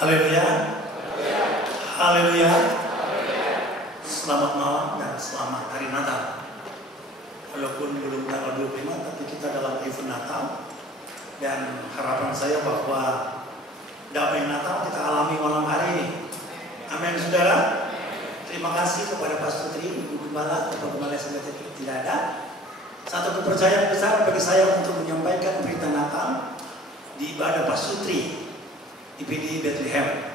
Haleluya. Haleluya. Selamat malam dan selamat hari Natal. Walaupun belum tanggal 25, tapi kita dalam event Natal. Dan harapan saya bahwa damai Natal kita alami malam hari ini. Amin, saudara. Terima kasih kepada Pastor Tri, Ibu Gembala, Bapak Gembala yang sudah tidak ada. Satu kepercayaan besar bagi saya untuk menyampaikan berita Natal di ibadah Pastor Tri di PD Bethlehem.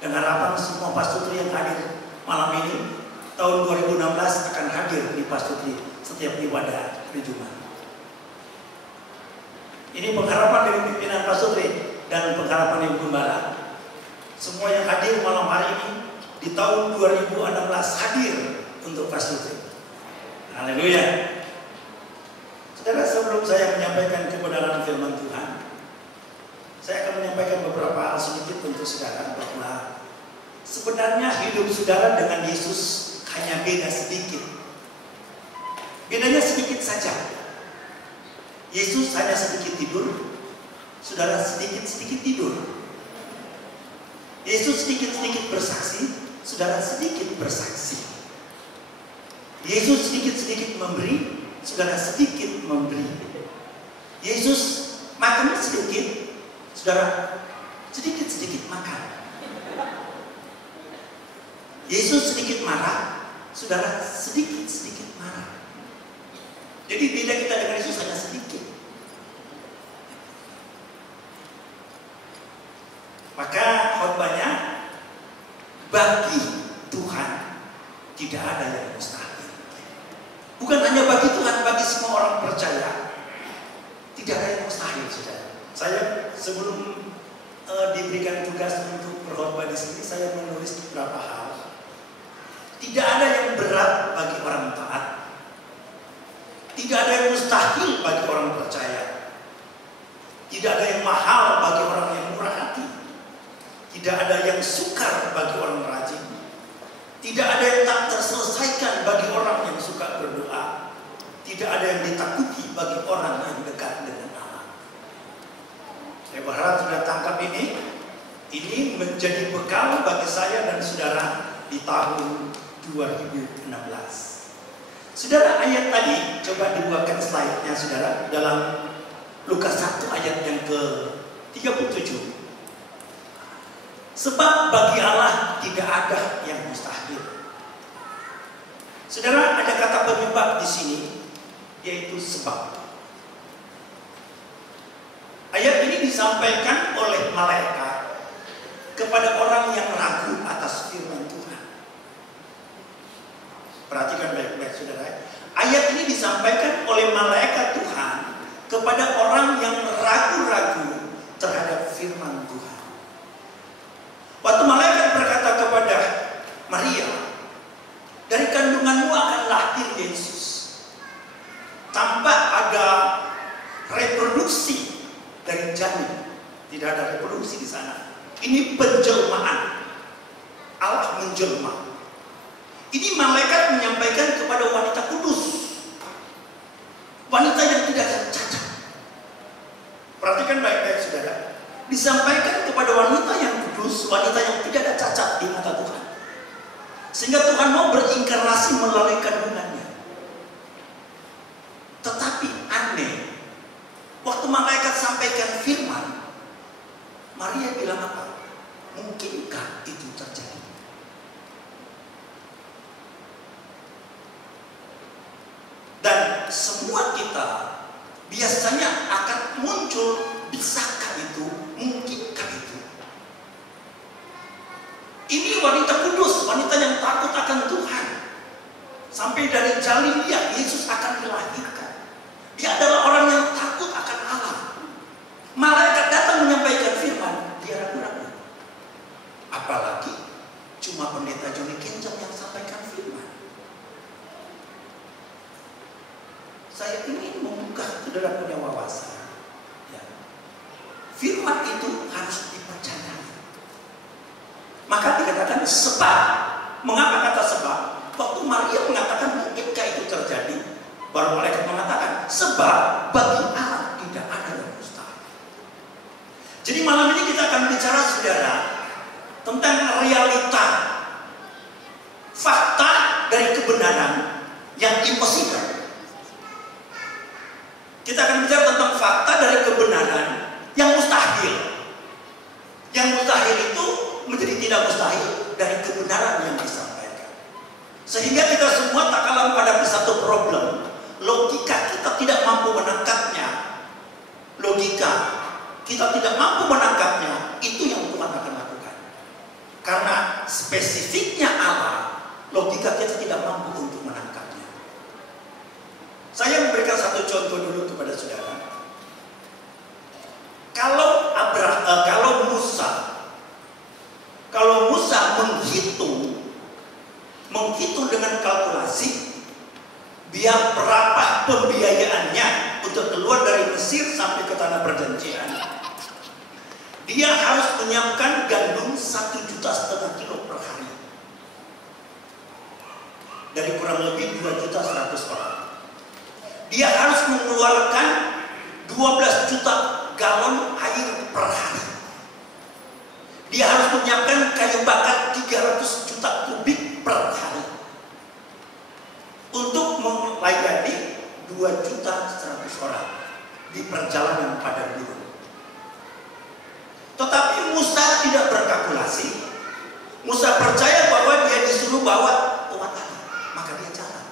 Dan harapan semua Pastor Tri yang hadir malam ini tahun 2016 akan hadir di Pastor Tri setiap ibadah hari Jumat. Ini pengharapan dari pimpinan Pastor Tri dan pengharapan Ibu Gembala. Semua yang hadir malam hari ini di tahun 2016 hadir untuk Pastor Tri. Haleluya. Saudara, sebelum saya menyampaikan kebenaran firman Tuhan, saya akan menyampaikan beberapa hal sedikit untuk saudara, bahwa sebenarnya hidup saudara dengan Yesus hanya beda sedikit. Bedanya sedikit saja. Yesus hanya sedikit tidur, saudara sedikit-sedikit tidur. Yesus sedikit-sedikit bersaksi, saudara sedikit bersaksi. Yesus sedikit-sedikit memberi, saudara sedikit memberi. Yesus makan sedikit, saudara sedikit-sedikit makan. Yesus sedikit marah, saudara sedikit-sedikit marah. Jadi beda kita dengan Yesus hanya sedikit. Maka khotbahnya, bagi Tuhan tidak ada yang mustahil. Bukan hanya bagi Tuhan, bagi semua orang percaya tidak ada yang mustahil, saudara. Saya sebelum diberikan tugas untuk berkhotbah di sini, saya menulis beberapa hal. Tidak ada yang berat bagi orang taat. Tidak ada yang mustahil bagi orang percaya. Tidak ada yang mahal bagi orang yang murah hati. Tidak ada yang sukar bagi orang rajin. Tidak ada yang tak terselesaikan bagi orang yang suka berdoa. Tidak ada yang ditakuti bagi orang yang dekat dengan Allah. Saya berharap sudah tangkap ini. Ini menjadi bekal bagi saya dan saudara di tahun 2016. Saudara, ayat tadi coba dibuatkan slide-nya saudara, dalam Lukas 1 ayat yang ke-37. Sebab bagi Allah tidak ada yang mustahil. Saudara, ada kata penyebab di sini, yaitu sebab. Ayat ini disampaikan oleh malaikat kepada orang yang ragu atas firman Tuhan. Perhatikan baik-baik saudara. Ayat ini disampaikan oleh malaikat Tuhan kepada orang yang ragu-ragu terhadap firman Tuhan. Waktu malaikat berkata kepada Maria, dari kandunganmu akan lahir Yesus. Tanpa ada reproduksi dari janin. Tidak ada reproduksi di sana. Ini penjelmaan. Allah menjelma. Ini malaikat menyampaikan kepada wanita kudus. Wanita yang tidak cacat. Perhatikan baik-baik saudara. Disampaikan kepada wanita yang kudus, wanita yang tidak ada cacat di mata Tuhan. Sehingga Tuhan mau berinkarnasi melalui kandungannya. Tetapi aneh, waktu malaikat sampaikan firman, Maria bilang apa? Mungkinkah itu terjadi? Dan semua kita biasanya akan muncul, bisakah itu? Mungkinkah itu? Ini wanita kudus, wanita yang takut akan Tuhan. Sampai dari janin dia, Yesus akan dilahirkan. Dia adalah orang yang takut akan Allah. Malaikat datang menyampaikan firman, dia ragu-ragu. Apalagi cuma pendeta Johnny Kenjam yang sampaikan firman. Saya ingin membuka saudara punya wawasan. Ya. Firman itu harus dipercayai. Maka dikatakan sebab. Mengapa kata sebab? Waktu Maria mengatakan mungkinkah itu terjadi, baru malaikat mengatakan sebab bagi Allah tidak ada yang mustahil. Jadi malam ini kita akan bicara saudara tentang realita, fakta dari kebenaran yang impossible. Kita akan bicara tentang fakta dari kebenaran yang mustahil. Yang mustahil itu menjadi tidak mustahil dari kebenaran yang disampaikan. Sehingga kita semua tak kalah menghadapi satu problem. Logika kita tidak mampu menangkapnya. Logika kita tidak mampu menangkapnya. Itu yang Tuhan akan lakukan. Karena spesifiknya Allah, logika kita tidak mampu untuk menangkapnya. Saya memberikan satu contoh dulu kepada saudara. Kalau Musa menghitung dengan kalkulasi, biar berapa pembiayaannya untuk keluar dari Mesir sampai ke tanah perjanjian, dia harus menyiapkan gandum 1,5 juta kilo per hari. Dari kurang lebih 2.100.000 orang. Dia harus mengeluarkan 12 juta galon air per hari. Dia harus menyiapkan kayu bakar 300 juta kubik per hari untuk melayani 2.100.000 orang di perjalanan padang gurun. Tetapi Musa tidak berkalkulasi. Musa percaya bahwa dia disuruh bawa umat Allah, maka dia jalan.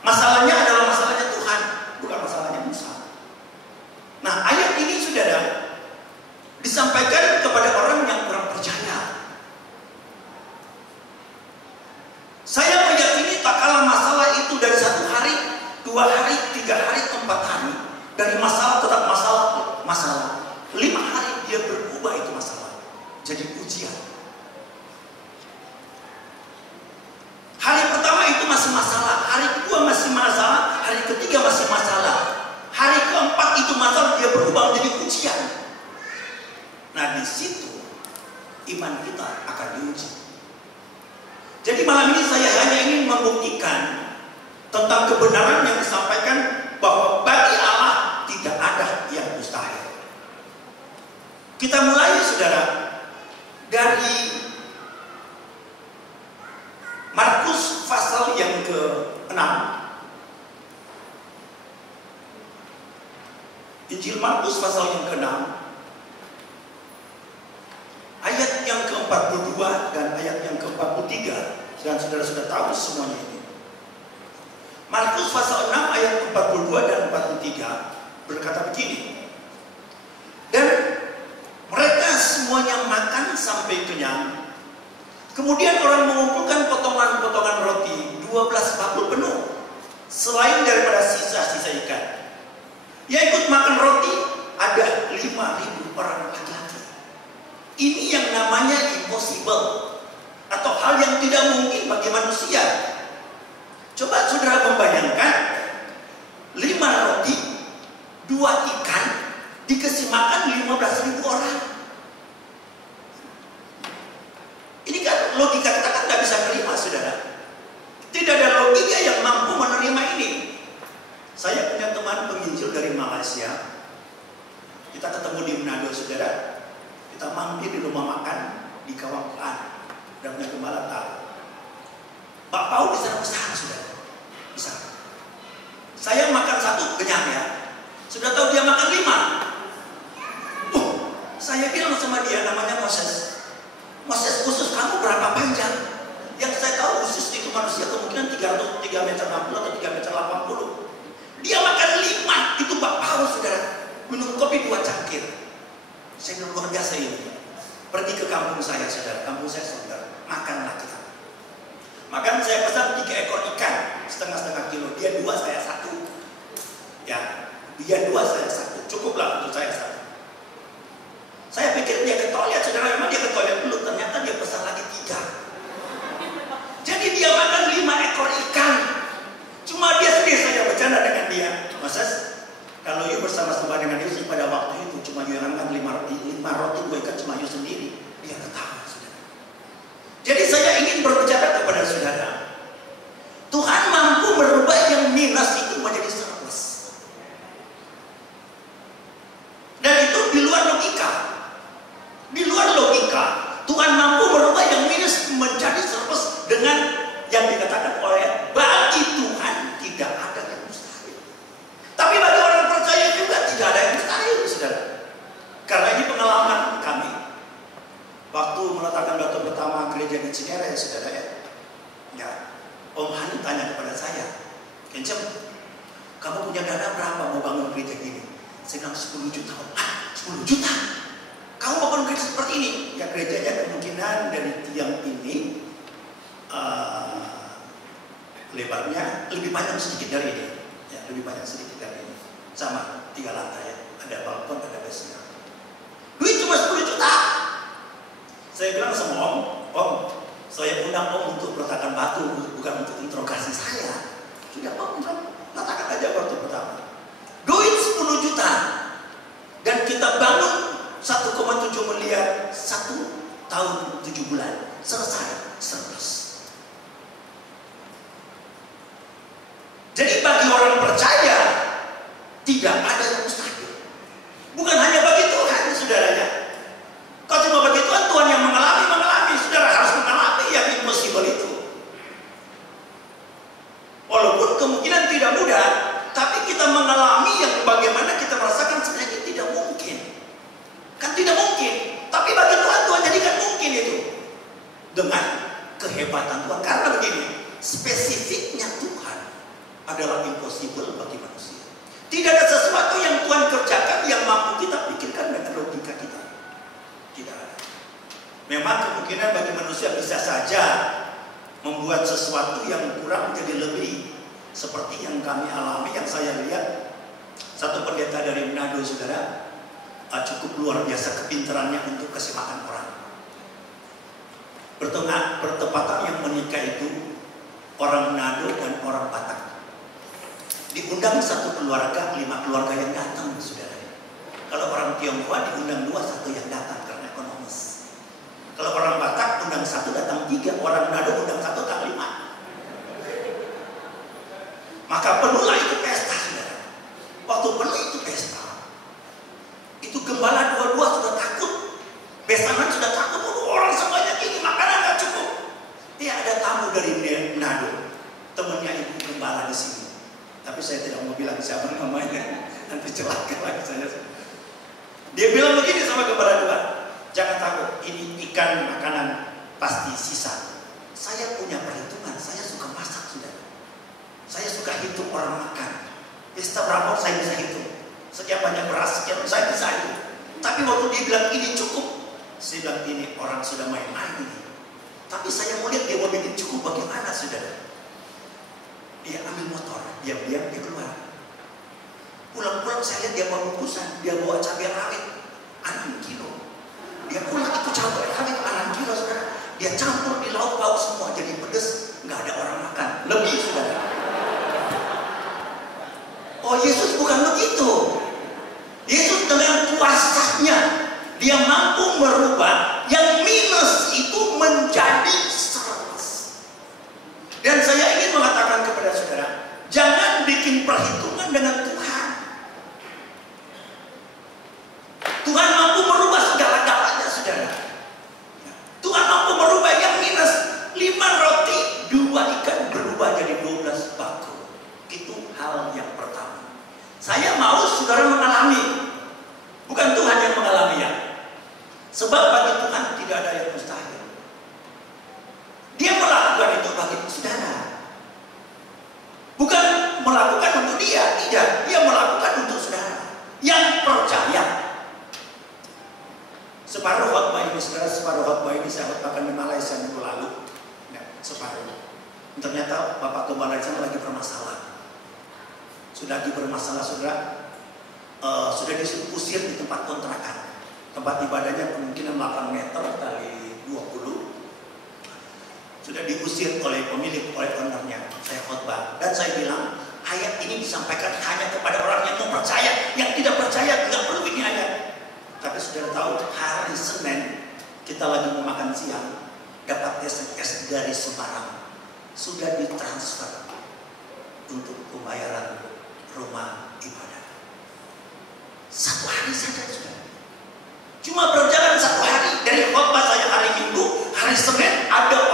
Masalahnya adalah masalahnya Tuhan, bukan masalahnya Musa. Nah, ayat ini saudara disampaikan kepada orang yang kurang percaya. Saya meyakini tak kalah masalah itu dari 1 hari, 2 hari, 3 hari, 4 hari, dari masalah tetap masalah. 5 hari dia berubah itu masalah jadi ujian. Hari pertama itu masih masalah, hari kedua masih masalah, hari ketiga masih masalah, hari keempat itu masalah, dia berubah menjadi ujian. Nah, di situ iman kita akan diuji. Jadi malam ini saya hanya ingin membuktikan tentang kebenaran yang disampaikan bahwa bagi Allah tidak ada yang mustahil. Kita mulai saudara dari Markus pasal yang ke-6. Injil Markus pasal yang ke-6 ayat yang ke-42 dan ayat yang ke-43, dan saudara sudah tahu semuanya ini. Markus pasal 6 ayat 42 dan 43 berkata begini. Dan mereka semuanya makan sampai kenyang. Kemudian orang mengumpulkan potongan-potongan roti 12 bakul penuh, selain daripada sisa-sisa ikan. Yang ikut makan roti ada 5.000 orang laki-laki. Ini yang namanya impossible, atau hal yang tidak mungkin bagi manusia. Coba saudara membayangkan 5 roti, 2 ikan dikasih makan 15.000 orang. Ini kan logika kita kan nggak bisa terima, saudara. Tidak ada logika yang mampu menerima ini. Saya punya teman penginjil dari Malaysia. Kita ketemu di Manado, saudara. Kita mampir di rumah makan di Kawakuan. Dan punya gembala tahu. Pak Paul di sana besar, saudara. Besar. Saya makan 1 kenyang ya. Sudah tahu dia makan 5. Saya bilang sama dia, namanya Moses. Moses, usus kamu berapa panjang? Yang saya tahu usus itu manusia kemungkinan 3 meter 60 atau 3 meter 80. Dia makan 5, itu Pak Paul, saudara. Minum kopi 2 cangkir. Saya bilang luar biasa ini. Pergi ke kampung saya, saudara. Kampung saya, saudara. Makanlah kita. Makan saya pesan 3 ekor ikan, setengah kilo. Dia 2, saya 1. Ya, dia 2, saya 1. Cukuplah untuk saya 1. Saya pikir dia ke toilet, saudara. Memang dia ke toilet dulu. Ternyata dia pesan lagi 3. Jadi dia makan 5 ekor ikan. Cuma dia sendiri. Saya bercanda dengan dia. Moses, kalau you bersama-sama dengan Yesus pada waktu itu cuma you makan 5 roti 2 ikan cuma you sendiri. Dia ketawa, saudara. Jadi saya ingin berbicara kepada saudara. Tuhan mampu merubah yang minus itu menjadi surplus. menjadi surplus dengan yang dikatakan oleh bagi Tuhan tidak ada yang mustahil. Tapi bagi orang percaya juga tidak ada yang mustahil, saudara. Karena ini pengalaman kami waktu meletakkan batu pertama gereja di Cinere, saudara ya. Ya, Om Hani tanya kepada saya, Kencem, kamu punya dana berapa mau bangun gereja gini? Saya bilang 10 juta. 10 juta? Kamu mau bangun gereja seperti ini? Ya gerejanya kemungkinan dari tiang ini lebarnya lebih panjang sedikit dari ini. Ya, lebih panjang sedikit dari ini. Sama 3 lantai ya. Ada balkon, ada basement. Duit cuma 10 juta. Saya bilang sama Om, saya undang Om untuk peletakan batu, bukan untuk interogasi saya. Sudah Om, letakkan aja batu pertama. Duit 10 juta. Dan kita bangun 1,7 miliar 1 tahun 7 bulan. Selesai, surplus. Jadi bagi orang percaya tidak ada yang mustahil. Bukan hanya bagi Tuhan, saudaranya. Kalau cuma bagi Tuhan, Tuhan yang mengalami, saudara harus mengalami yang impossible itu. Walaupun kemungkinan tidak mudah, tapi kita mengalami yang bagaimana kita merasakan sebenarnya tidak mungkin. Kan tidak mungkin, tapi bagi Tuhan, Tuhan jadikan mungkin itu. Dengan kehebatan Tuhan. Karena begini, spesifiknya Tuhan adalah impossible bagi manusia. Tidak ada sesuatu yang Tuhan kerjakan yang mampu kita pikirkan dengan logika kita. Tidak ada. Memang kemungkinan bagi manusia bisa saja membuat sesuatu yang kurang jadi lebih. Seperti yang kami alami, yang saya lihat, satu pendeta dari Manado, saudara, cukup luar biasa kepintarannya untuk kasih makan orang. Bertepatan yang menikah itu orang Manado dan orang Batak. Diundang satu keluarga, 5 keluarga yang datang, saudara. Kalau orang Tionghoa diundang 2, 1 yang datang karena ekonomis. Kalau orang Batak undang 1, datang 3, orang Manado undang 1, datang 5. Maka penuhlah itu pesta, saudara. Waktu penuh itu pesta, itu gembala dua-dua sudah takut, besanan sudah takut. Orang sebanyak ini makanan nggak cukup. Dia ada tamu dari Manado, temannya ibu gembala di sini. Tapi saya tidak mau bilang siapa namanya, nanti celaka lagi saya. Dia bilang begini sama gembala 2, jangan takut, ini ikan makanan pasti sisa. Saya punya perhitungan, saya suka masak, saudara. Saya suka hitung orang makan. Pesta berapa saya bisa hitung. Sekian banyak beras, sekian saya bisa hitung. Tapi waktu dia bilang ini cukup, saya bilang ini orang sudah main-main ini. Tapi saya mau lihat dia mau bikin cukup bagaimana, saudara. Dia ambil motor, dia keluar. Pulang-pulang saya lihat dia bawa bungkusan, dia bawa cabai rawit 6 kilo. Dia pulang itu cabai rawit 6 kilo, saudara. Dia campur di lauk pauk semua jadi pedes, nggak ada orang makan. Lebih, saudara. Oh, Yesus bukan begitu. Yesus dengan kuasanya dia mampu merubah yang minus itu menjadi surplus. Dan saya ingin mengatakan kepada saudara, jangan bikin perhitungan dengan Tuhan. Tuhan mampu merubah segala-galanya, saudara. Tuhan mampu merubah yang minus 5 roti, 2 ikan berubah jadi 12 bako. Itu hal yang pertama. Saya mau saudara mengalami, bukan Tuhan yang mengalami ya. Sebab bagi Tuhan tidak ada yang mustahil. Dia melakukan itu bagi saudara. Bukan melakukan untuk dia, tidak. Dia melakukan untuk saudara yang percaya. Separuh khotbah ini, saudara, separuh khotbah ini saya khotbahkan di Malaysia minggu lalu. Ya, separuh. Ternyata Bapak Gembala di sana lagi bermasalah. Sudah lagi bermasalah, saudara. Sudah diusir di tempat kontrakan. Tempat ibadahnya kemungkinan 8 meter kali 20. Sudah diusir oleh pemilik, oleh ownernya. Saya khotbah dan saya bilang ayat ini disampaikan hanya kepada orang yang mau percaya. Yang tidak percaya nggak perlu ini ayat. Tapi saudara tahu, hari Senin kita lagi mau makan siang, dapat SMS dari Semarang, sudah ditransfer untuk pembayaran rumah ibadah. 1 hari saja, saudara. Cuma berjalan 1 hari dari khotbah saya hari Minggu, hari Senin ada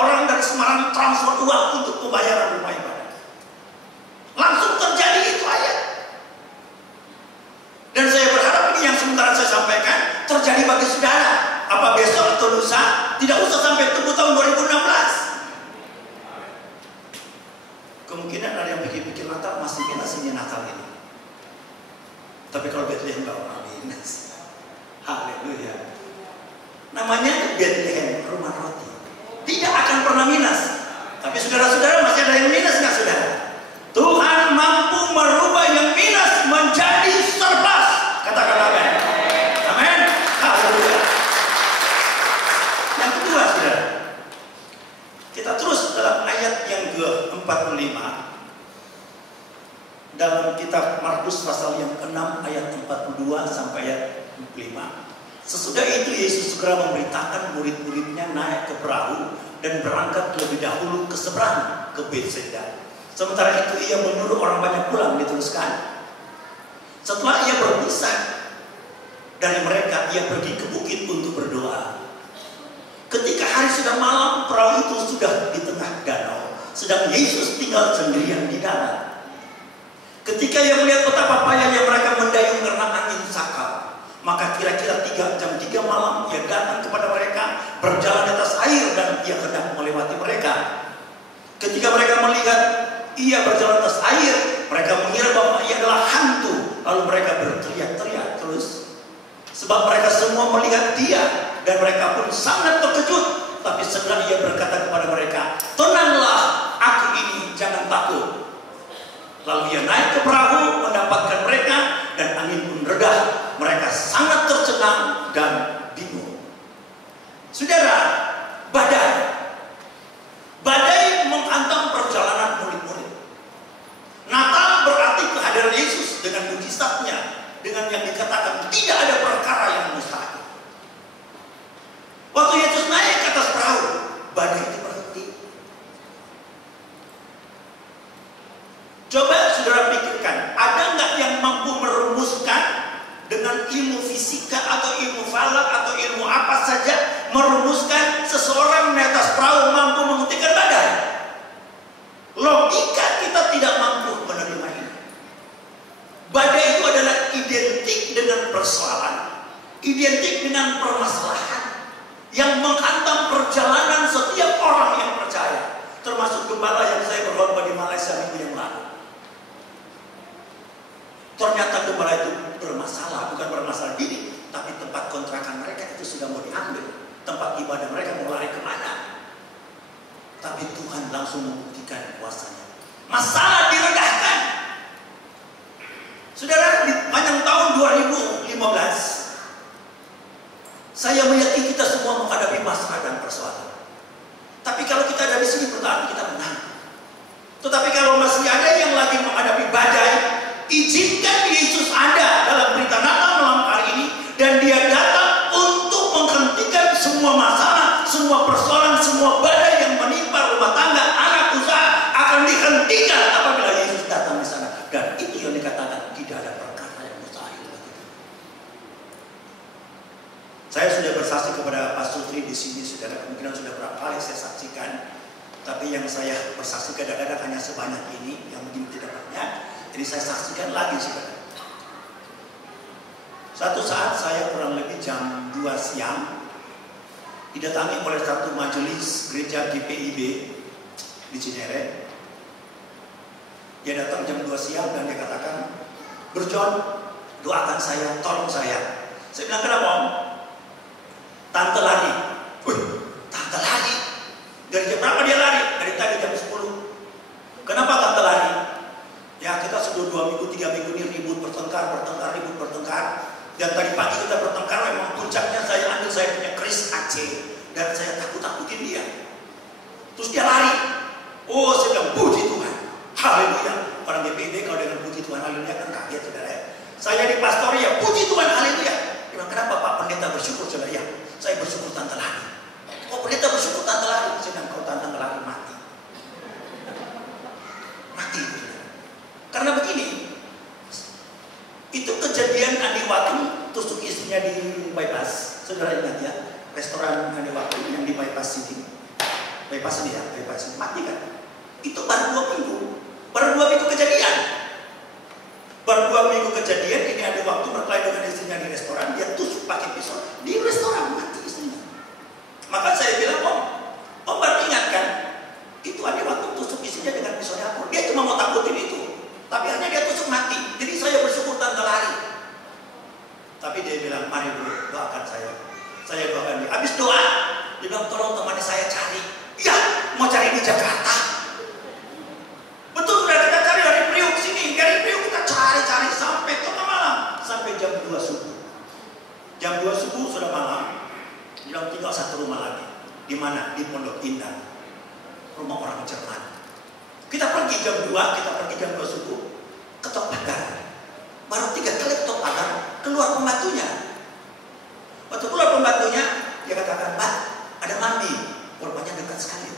perlu uang untuk pembayaran rumah ibadah. Langsung terjadi itu aja. Dan saya berharap ini yang sementara saya sampaikan terjadi bagi saudara. Apa besok atau lusa? Tidak usah sampai tunggu tahun 2016. Kemungkinan ada yang pikir-pikir Natal masih minus ini Natal ini. Tapi kalau Bethlehem nggak pernah minus. Haleluya. Namanya Bethlehem, rumah roti. Tidak akan pernah minus. Tapi saudara-saudara masih ada yang minus nggak saudara? Tuhan mampu merubah yang minus menjadi surplus. Katakan amin. Amin. Haleluya. Yang kedua saudara, kita terus dalam ayat yang ke-45 dalam kitab Markus pasal yang ke-6 ayat 42 sampai ayat 45. Sesudah itu Yesus segera memberitakan murid-muridnya naik ke perahu dan berangkat lebih dahulu ke seberang, ke Betsaida. Sementara itu ia menyuruh orang banyak pulang, diteruskan. Setelah ia berpisah dari mereka, ia pergi ke bukit untuk berdoa. Ketika hari sudah malam, perahu itu sudah di tengah danau, sedang Yesus tinggal sendirian di dalam. Ketika ia melihat betapa payahnya mereka mendayung karena angin sakal, maka kira-kira jam 3 malam ia datang kepada mereka, berjalan di atas air dan ia hendak melewati mereka. Ketika mereka melihat ia berjalan atas air, mereka mengira bahwa ia adalah hantu. Lalu mereka berteriak-teriak terus, sebab mereka semua melihat dia. Dan mereka pun sangat terkejut. Tapi segera ia berkata kepada mereka, tenanglah, aku ini, jangan takut. Lalu ia naik ke perahu mendapatkan mereka, dan angin pun reda. Mereka sangat tercengang dan bingung. Saudara, badai menghantam perjalanan murid-murid. Natal berarti kehadiran Yesus dengan mujizatnya, dengan yang dikatakan tidak ada perkara yang mustahil. Waktu Yesus naik ke atas perahu, badai itu berhenti. Coba saudara pikirkan, ada nggak yang mampu merumuskan dengan ilmu fisika atau ilmu falak atau ilmu apa saja, merumuskan seseorang di atas perahu mampu menghentikan badai? Logika kita tidak mampu menerima ini. Badai itu adalah identik dengan persoalan, identik dengan permasalahan yang menghantam perjalanan setiap orang yang percaya, termasuk gembala yang saya berkhotbah di Malaysia minggu yang lalu. Ternyata gembala itu bermasalah, bukan bermasalah diri, tapi tempat kontrakan mereka itu sudah mau diambil, tempat ibadah mereka mau lari kemana. Tapi Tuhan langsung membuktikan kuasanya. Masalah diredahkan. Saudara, di panjang tahun 2015 saya meyakini kita semua menghadapi masalah dan persoalan. Tapi kalau kita dari sini bertahan, kita menang. Tetapi kalau masih ada yang lagi menghadapi badai, izinkan Yesus ada dalam berita Natal malam hari ini, dan dia datang untuk menghentikan semua masalah, semua persoalan, semua badai yang menimpa rumah tangga, anak usaha akan dihentikan apabila Yesus datang di sana. Dan itu yang dikatakan tidak ada perkara yang mustahil. Saya sudah bersaksi kepada Pak Sutri di sini, saudara, kemungkinan sudah berapa kali saya saksikan. Tapi yang saya bersaksi kadang-kadang hanya sebanyak ini, yang mungkin tidak banyak. Jadi saya saksikan lagi, saudara. Satu saat saya kurang lebih jam 2 siang didatangi oleh satu majelis gereja GPIB di Cinere. Dia datang jam 2 siang dan dia katakan, "Berjon, doakan saya, tolong saya." Saya bilang, "Kenapa, Om?" "Tante lari." "Wih, tante lari? Dari jam berapa dia lari?" "Dari tadi jam 10." "Kenapa tante lari?" "Ya, kita sudah 2 minggu, 3 minggu ini ribut bertengkar. Dan tadi pagi kita bertengkar, memang puncaknya saya ambil saya punya keris AC dan saya takut-takutin dia. Terus dia lari. Oh, saya bilang, puji Tuhan, haleluya. Orang DPD kalau dengan puji Tuhan haleluya kan kaget, saudara. Saya di pastori ya, puji Tuhan haleluya. Dia bilang, "Kenapa Pak Pendeta bersyukur?" Saudara, "Ya, saya bersyukur tante lari." "Oh, pendeta bersyukur tante lari?" Saya bilang, "Kalau tante lari mati." Mati, saudara. Karena begini, itu kejadian Andi Watu tusuk istrinya di bypass. Saudara ingat ya, restoran Andi Watu yang di bypass sini. bypass ini ya, bypass mati kan. Itu baru 2 minggu. Baru 2 minggu kejadian. Baru 2 minggu kejadian, ini ada waktu berkelahi dengan istrinya di restoran, dia tusuk pakai pisau di restoran, mati istrinya. Maka saya bilang, Om baru ingat kan? Itu ada waktu tusuk istrinya dengan pisau dapur. Dia cuma mau takutin itu, tapi akhirnya dia tusuk mati. Jadi saya bersyukur tanggal lari. Tapi dia bilang, mari dulu doakan saya. Saya doakan dia. Habis doa, dia bilang, tolong temani saya cari. Ya, mau cari di Jakarta. Betul, sudah kita cari dari Priuk sini. Dari Priuk kita cari sampai tengah malam. Sampai jam 2 subuh. Jam 2 subuh sudah malam. Dia bilang, tinggal 1 rumah lagi. Di mana? Di Pondok Indah. Rumah orang Jerman. Kita pergi jam 2 subuh. Ketok pagar. Baru 3 kali ketok pagar, keluar pembantunya. Waktu keluar pembantunya, dia katakan, Mbak, ada mami. Rupanya dekat sekali.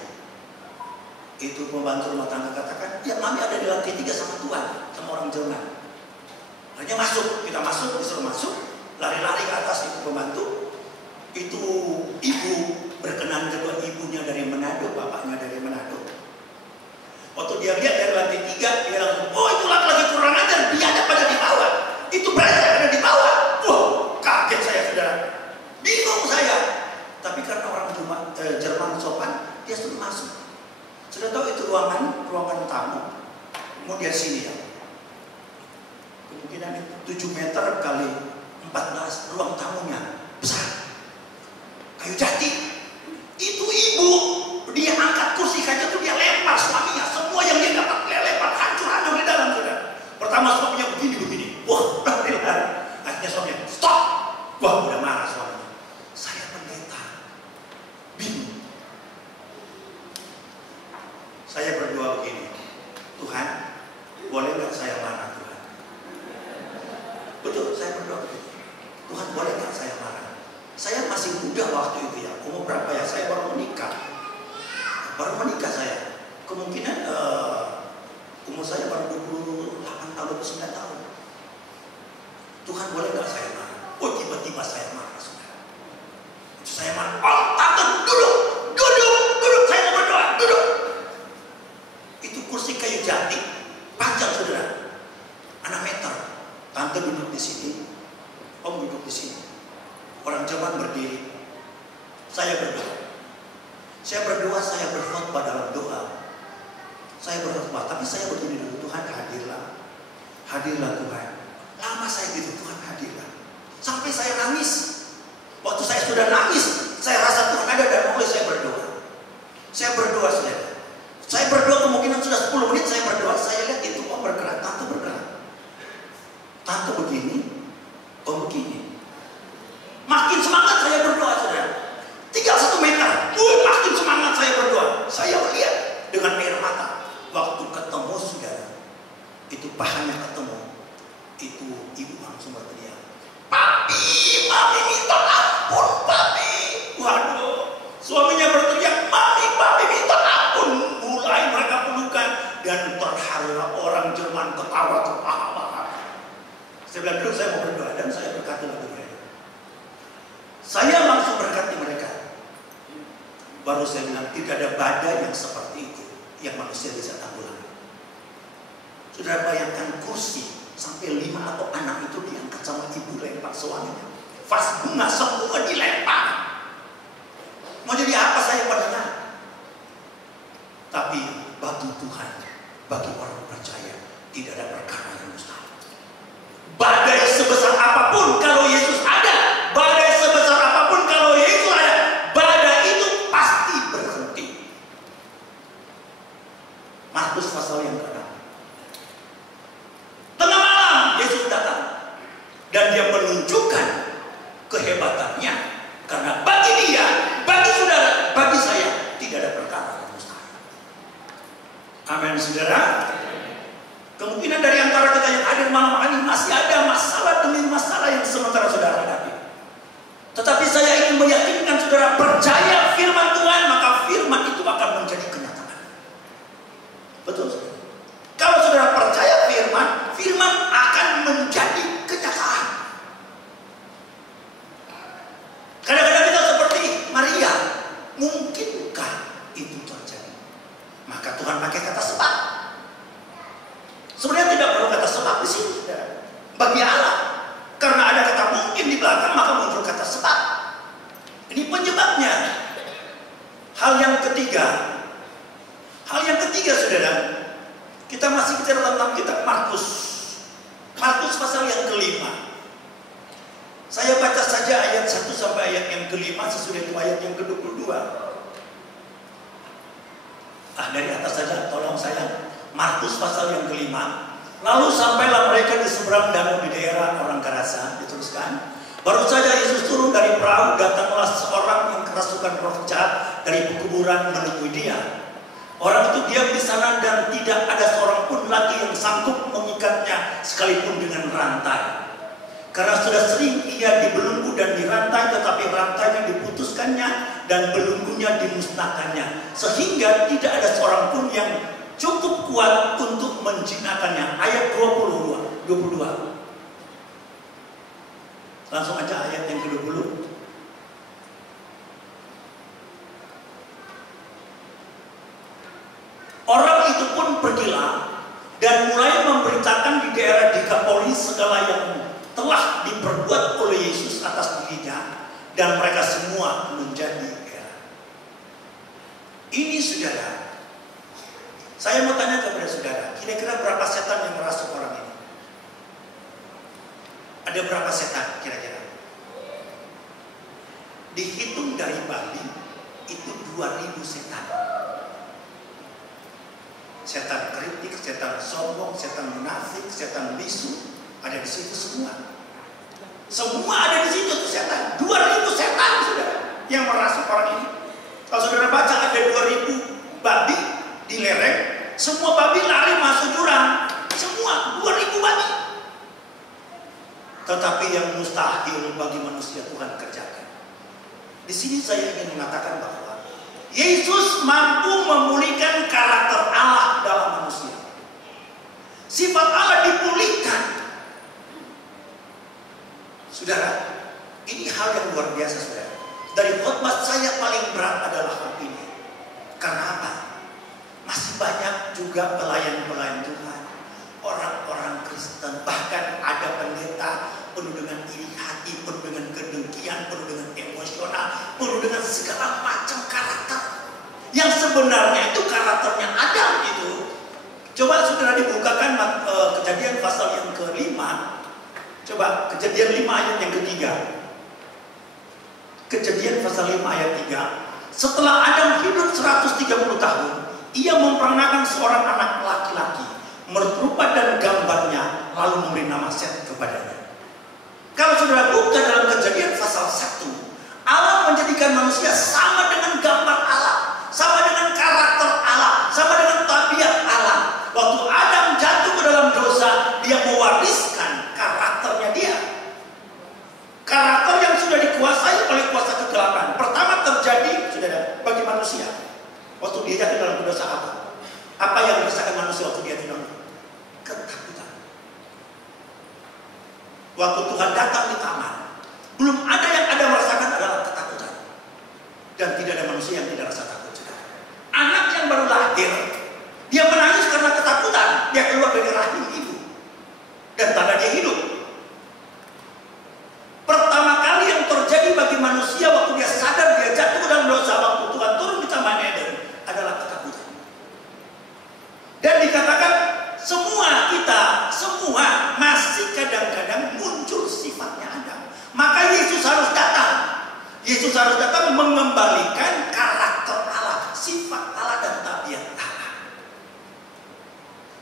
Itu pembantu rumah tangga katakan, ya mami ada di lantai 3 sama Tuan, sama orang Jerman. Hanya masuk, kita masuk, disuruh masuk, lari-lari ke atas itu pembantu. Itu ibu berkenan kedua, ibunya dari Manado, bapaknya dari Manado. Waktu dia lihat dari lantai 3, dia langsung, oh itu laki-laki kurang ajar, dia ada pada di bawah. Itu berarti ada di bawah. Wah, kaget saya saudara. Bingung saya. Tapi karena orang Jerman sopan, dia suruh masuk. Sudah tahu itu ruangan tamu. Kemudian sini ya. Kemungkinan 7 meter kali 14 ruang tamunya besar. Kayu jati. Itu ibu, dia angkat kursi kaca itu dia lempar suaminya. Semua yang dia dapat dia lempar hancur di dalam sudah. Pertama suaminya begini. Wah, lari. Akhirnya suaminya stop. Wah, udah marah suaminya. Saya pendeta. Bingung. Saya berdoa begini, Tuhan, boleh nggak saya marah Tuhan? Betul, saya berdoa begini, Tuhan boleh nggak saya marah? Saya masih muda waktu itu ya, umur berapa ya? Saya baru menikah saya. Kemungkinan umur saya baru 28 tahun, 29 tahun. Tuhan boleh nggak saya marah? Oh, tiba-tiba saya marah, saudara. Saya marah, oh tante duduk, saya mau berdoa, duduk. Itu kursi kayu jati, panjang saudara, 6 meter. Tante duduk di sini, Om duduk di sini. Orang Jerman berdiri. Saya berdoa. Saya berkhotbah dalam doa. Saya berkhotbah, tapi saya begini dulu, Tuhan hadirlah. Hadirlah Tuhan. Lama saya gitu, Tuhan hadirlah. Sampai saya nangis. Waktu saya sudah nangis, saya rasa Tuhan ada dan mulai saya berdoa. Saya berdoa saudara. Saya berdoa kemungkinan sudah 10 menit saya berdoa. Saya lihat itu Om bergerak, Tante bergerak. Tante begini, Om begini. Makin semangat saya berdoa saudara. Tinggal 1 meter, makin semangat saya berdoa. Saya lihat dengan air mata. Waktu ketemu saudara, itu pahanya ketemu. Itu ibu langsung berteriak, Papi, Mami minta ampun, Papi. Waduh, suaminya berteriak, Mami, Papi minta ampun. Mulai mereka pelukan dan terharulah orang Jerman ketawa. Saya bilang dulu saya mau berdoa dan saya berkati lagu mereka. Saya langsung berkati mereka. Baru saya bilang tidak ada badai yang seperti itu yang manusia bisa tanggulangi. Sudah bayangkan kursi sampai 5 atau anak itu diangkat sama ibu lempar suaminya. Vas bunga semua dilempar. Mau jadi apa saya padanya? Tapi bagi Tuhan, bagi orang percaya, tidak ada perkara yang mustahil. Badai sebesar apapun kalau Yesus ada, badai sebesar apapun kalau Yesus ada, badai itu pasti berhenti. Markus pasal yang ke-6. Tengah malam Yesus datang dan dia menunjukkan kehebatannya karena bagi dia, bagi saudara, bagi saya tidak ada perkara yang mustahil. Amin saudara. Kemungkinan dari yang belakang maka muncul kata sebab. Ini penyebabnya. Hal yang ketiga, saudara, kita masih bicara tentang kitab Markus. Markus pasal yang kelima. Saya baca saja ayat 1 sampai ayat yang kelima, sesudah itu ayat yang ke-22. Dari atas saja, tolong saya. Markus pasal yang kelima. Lalu sampailah mereka di seberang danau di daerah orang Gerasa. Diteruskan. Baru saja Yesus turun dari perahu, datanglah seorang yang kerasukan roh jahat dari pekuburan menemui dia. Orang itu diam di sana dan tidak ada seorang pun lagi yang sanggup mengikatnya sekalipun dengan rantai. Karena sudah sering ia dibelenggu dan dirantai, tetapi rantainya diputuskannya dan belenggunya dimusnahkannya, sehingga tidak ada seorang pun yang cukup kuat untuk menjinakkannya. Ayat 22. Langsung aja ayat yang ke-20. Orang itu pun pergilah dan mulai memberitakan di daerah Dekapolis segala yang telah diperbuat oleh Yesus atas dirinya, dan mereka semua menjadi heran. Ini saudara, saya mau tanya kepada saudara, kira-kira berapa setan yang merasuk orang ini? Ada berapa setan kira-kira? Dihitung dari Bali itu 2000 setan. Setan kritik, setan sombong, setan munafik, setan bisu, ada di situ semua. Semua ada di situ tuh setan. 2000 setan saudara yang merasuk orang ini. Kalau saudara baca ada 2000 babi di lereng, semua babi lari masuk jurang. Semua 2000 babi. Tetapi yang mustahil bagi manusia Tuhan kerjakan. Di sini saya ingin mengatakan bahwa Yesus mampu memulihkan karakter Allah dalam manusia. Sifat Allah dipulihkan. Saudara, ini hal yang luar biasa, saudara. Dari khotbah saya paling berat adalah hal ini. Karena apa? Masih banyak juga pelayan-pelayan Tuhan, orang-orang Kristen, bahkan ada pendeta penuh dengan iri hati, penuh dengan kedengkian, penuh dengan emosional, penuh dengan segala macam karakter yang sebenarnya itu karakternya Adam itu. Coba saudara dibukakan Kejadian pasal yang ke-5. Coba Kejadian 5 ayat yang ke-3. Kejadian pasal 5 ayat 3. Setelah Adam hidup 130 tahun, ia memperanakan seorang anak laki-laki, merupa dan gambarnya, lalu memberi nama Set kepadanya. Kalau saudara buka dalam Kejadian pasal 1, Allah menjadikan manusia sama dengan gambar Allah, sama dengan karakter Allah, sama dengan tabiat Allah. Waktu Adam jatuh ke dalam dosa, dia mewariskan karakternya dia. Karakter yang sudah dikuasai oleh kuasa kegelapan. Pertama terjadi, saudara, bagi manusia. Waktu dia jatuh dalam dosa apa? Apa yang dirasakan manusia waktu dia jatuh? Ketakutan. Waktu Tuhan datang di taman, belum ada yang ada merasakan adalah ketakutan. Dan tidak ada manusia yang tidak rasa takut. Anak yang baru lahir, dia menangis karena ketakutan. Dia keluar dari rahim ibu, dan tanda dia hidup. Pertama kali yang terjadi bagi manusia waktu dia sadar dia jatuh ke dalam dosa, waktu Tuhan turun di Taman Eden, adalah ketakutan. Dan dikatakan semua masih kadang-kadang muncul sifatnya Adam. Maka Yesus harus datang. Yesus harus datang mengembalikan karakter Allah, sifat Allah dan tabiat Allah.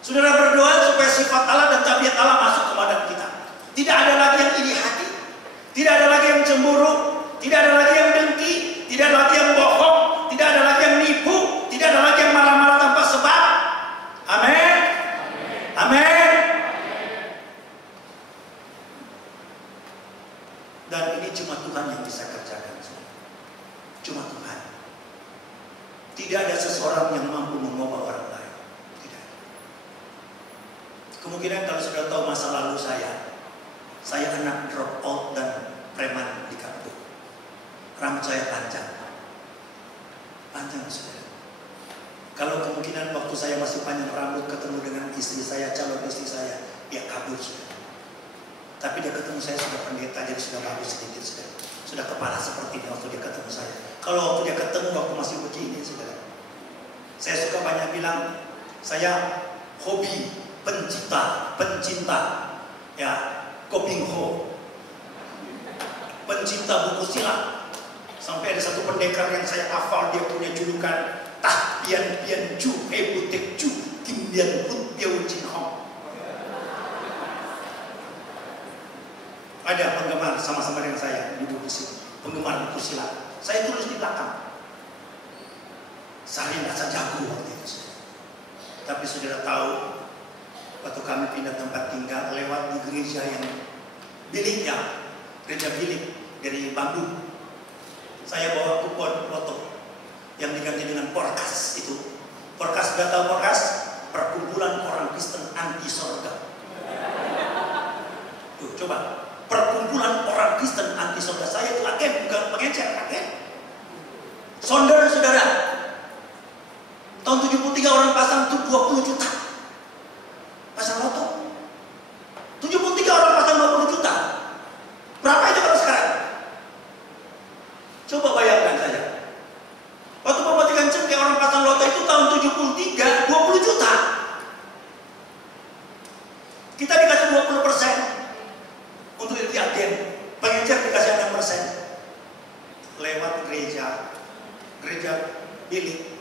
Saudara berdoa supaya sifat Allah dan tabiat Allah masuk ke badan kita. Tidak ada lagi yang iri hati, tidak ada lagi yang cemburu, tidak ada lagi yang dengki, tidak ada lagi yang bohong, tidak ada lagi yang nipu, tidak ada lagi yang marah-marah tanpa sebab. Amin. Amin. Dan ini cuma Tuhan yang bisa kerjakan. Cuma Tuhan. Tidak ada seseorang yang mampu mengubah orang lain. Tidak. Kemungkinan kalau sudah tahu masa lalu saya anak drop out dan preman di kampung. Rambut saya panjang. Panjang, saudara. Kalau kemungkinan waktu saya masih panjang rambut ketemu dengan istri saya, calon istri saya, dia kabur, saudara. Tapi dia ketemu saya sudah pendeta, jadi sudah bagus. sudah kepala seperti ini waktu dia ketemu saya. Kalau waktu dia ketemu waktu masih begini, saudara. Saya suka banyak bilang, saya hobi pencinta ya, Kopingho, pencinta buku silat. Sampai ada satu pendekar yang saya hafal, dia punya julukan Tah Pian Pian Ju Hebu Tek Ju Kim Bian Hut Biau Jin Hong. Ada penggemar sama-sama dengan saya di buku silat, penggemar buku silat. Saya tulis di belakang. Saya nggak jago waktu itu. Tapi saudara tahu, waktu kami pindah tempat tinggal, lewat di gereja yang biliknya, gereja bilik dari Bandung, saya bawa kupon loto yang diganti dengan Porkas itu. Porkas, sudah tahu Porkas? Perkumpulan Orang Kristen Anti Sorga. Tuh, coba. Perkumpulan Orang Kristen Anti Sorga. Saya itu agen, bukan pengecer, agen. Sonder, saudara. Tahun 73 orang pasang tuh 20 juta. Pasang loto. 73 orang pasang 20 juta. Berapa itu kalau sekarang? Coba bayangkan saja. Waktu mematikan cek kayak orang pasang loto itu tahun 73, 20 juta. Kita dikasih 20% untuk jadi agen. Pengecer dikasih 6%. Lewat gereja bilik.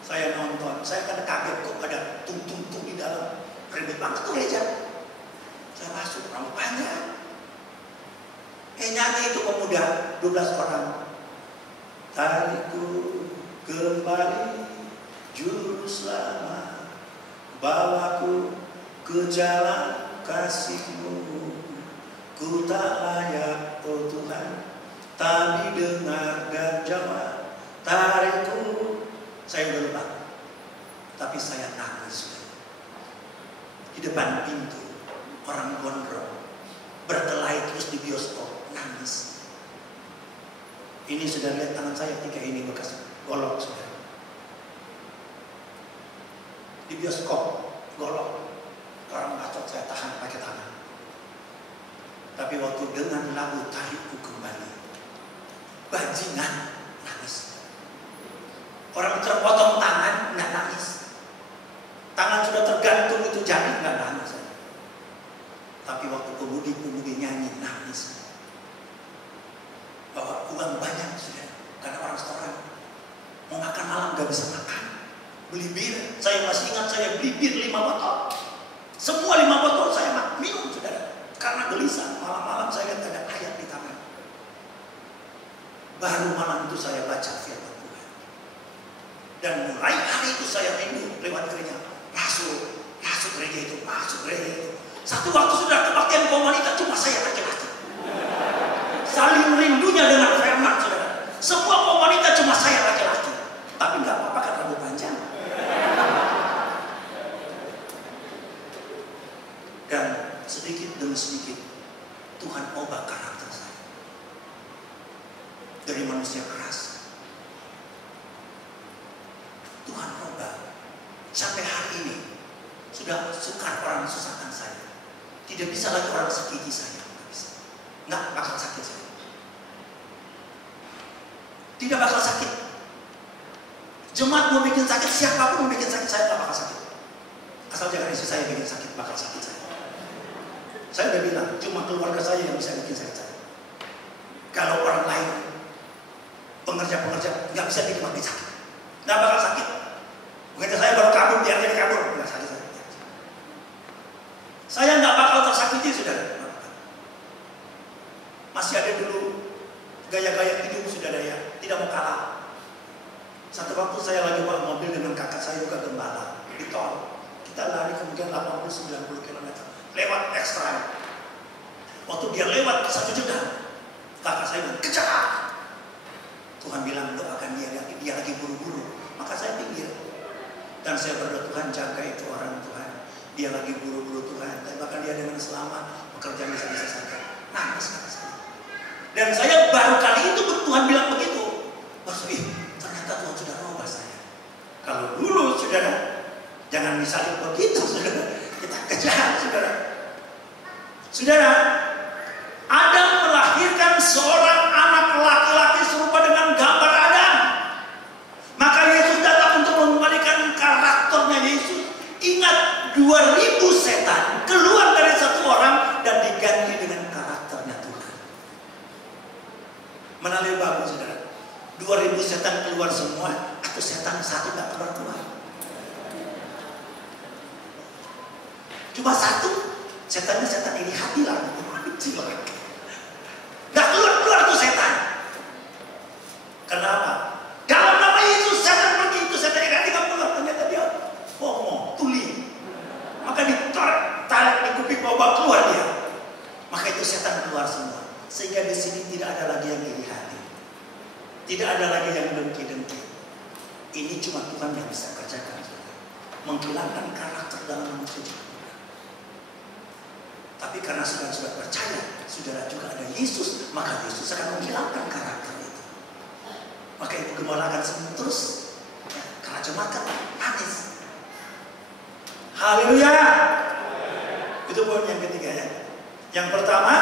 Saya nonton, saya kan kaget kok ada tung-tung di dalam. Ribet banget tuh gereja. Saya masuk, rambut panjang. Nyanyi itu pemuda, 12 orang. Tarikku kembali juru selamat, bawaku ke jalan kasih-Mu. Ku tak layak, oh Tuhan, tapi dengar dan jawab. Tarikku. Saya udah lupa, tapi saya nangis di depan pintu. Orang gondrong berkelahi terus di bioskop, nangis. Ini sudah lihat tangan saya 3 ini bekas golok, saudara. Di bioskop golok, orang bacot saya tahan pakai tangan. Tapi waktu dengan lagu Tarikku Kembali, bajingan, nangis. Orang terpotong tangan, nggak nangis. Tangan sudah tergantung itu jadi, nggak nangis. Tapi waktu pemudi nyanyi, nangis. Bawa uang banyak sudah, karena orang setoran. Mau makan malam nggak bisa makan. Beli bir, saya masih ingat saya beli bir 5 botol. Semua 5 botol saya minum, saudara. Karena gelisah, malam-malam saya lihat ada ayat di tangan. Baru malam itu saya baca firman. Dan mulai hari itu saya rindu lewat gereja. Masuk gereja itu, masuk gereja itu. Satu waktu sudah kebaktian komunitas cuma saya laki-laki. Saling rindunya dengan firman, saudara. Semua komunitas cuma saya laki-laki. Tapi nggak apa-apa kan rambut panjang. Dan sedikit demi sedikit Tuhan ubah karakter saya. Dari manusia keras, Tuhan ubah. Sampai hari ini sudah sukar orang susahkan saya. Tidak bisa lagi orang sakiti saya. Nggak bakal sakit saya. Tidak bakal sakit. Jemaat mau bikin sakit, siapapun mau bikin sakit, saya tak bakal sakit. Asal jangan istri saya bikin sakit, bakal sakit saya. Saya udah bilang, cuma keluarga saya yang bisa bikin sakit saya. Kalau orang lain, pengerja-pengerja, nggak bisa bikin mati sakit. Nggak bakal sakit. Begitu saya baru kabur, biar dia kabur, nggak sakit saya. Saya nggak bakal tersakiti, saudara. Masih ada dulu gaya-gaya hidup, saudara, ya, tidak mau kalah. Satu waktu saya lagi bawa mobil dengan kakak saya juga gembala di tol. Kita lari kemudian 80-90 km lewat ekstra. Waktu dia lewat satu jeda, kakak saya bilang, kejar. Tuhan bilang, doakan dia lagi buru-buru. Maka saya pinggir. Dan saya berdoa, Tuhan jaga itu orang, Tuhan. Dia lagi buru-buru, Tuhan. Dan bahkan dia dengan selamat, pekerjaan bisa diselesaikan. Nangis kata saya. Dan saya baru kali itu Tuhan bilang begitu. Maksudnya, ternyata Tuhan sudah rubah saya. Kalau dulu, saudara, jangan misalnya begitu, saudara. Kita kejar, saudara. Saudara, Adam melahirkan seorang anak 2000 setan keluar dari satu orang dan diganti dengan karakternya Tuhan. Mana lebih bagus, saudara? 2000 setan keluar semua, atau setan satu tak keluar? Cuma satu, setannya setan iri hati lah. Gak keluar tuh setan. Kenapa? Dalam nama Yesus setan pergi, itu setan iri hati gak keluar. Ternyata dia ngomong, tuli. Maka ditarik di kuping bawa keluar dia. Maka itu setan keluar semua. Sehingga di sini tidak ada lagi yang iri hati. Tidak ada lagi yang dengki-dengki. Ini cuma Tuhan yang bisa kerjakan. Menghilangkan karakter dalam manusia. Tapi karena saudara sudah percaya, saudara juga ada Yesus, maka Yesus akan menghilangkan karakter itu. Maka ibu gembala akan sembuh terus, ya, karena jemaat kan nangis. Haleluya. Itu poin yang ketiga ya. Yang pertama,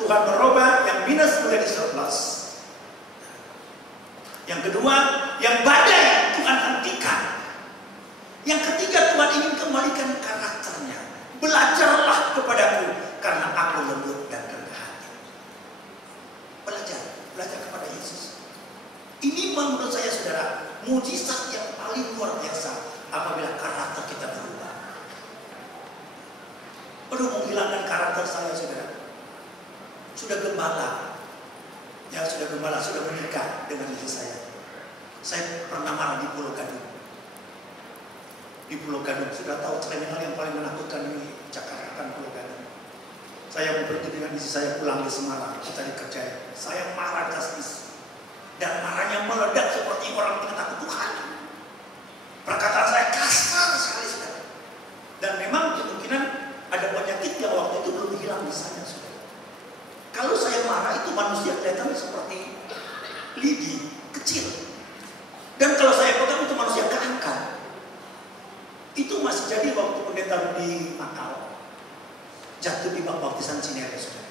Tuhan merubah yang minus menjadi surplus. Yang kedua, yang badai Tuhan hentikan. Yang ketiga, Tuhan ingin kembalikan karakternya. Belajarlah kepadaku karena aku lembut dan rendah hati. Belajar kepada Yesus. Ini menurut saya saudara, mujizat yang paling luar biasa apabila karakter kita berubah. Perlu menghilangkan karakter saya saudara. Sudah gembala, ya sudah gembala, sudah menikah dengan istri saya. Saya pernah marah di Pulau Gadung. Di Pulau Gadung, sudah tahu terminal yang paling menakutkan di Jakarta kan Pulau Gadung. Saya mau pergi dengan istri saya pulang di Semarang, kita dikerjain. Saya marah kasih, dan marahnya meledak seperti orang tidak takut Tuhan. Perkataan saya kasar sekali saudara. Dan memang kemungkinan ada penyakit yang waktu itu belum hilang di sana saudara. Kalau saya marah itu manusia kelihatan seperti lidi kecil. Dan kalau saya pegang itu manusia keangkat. Itu masih jadi waktu pendeta di Makau jatuh di bak baptisan Cinere saudara.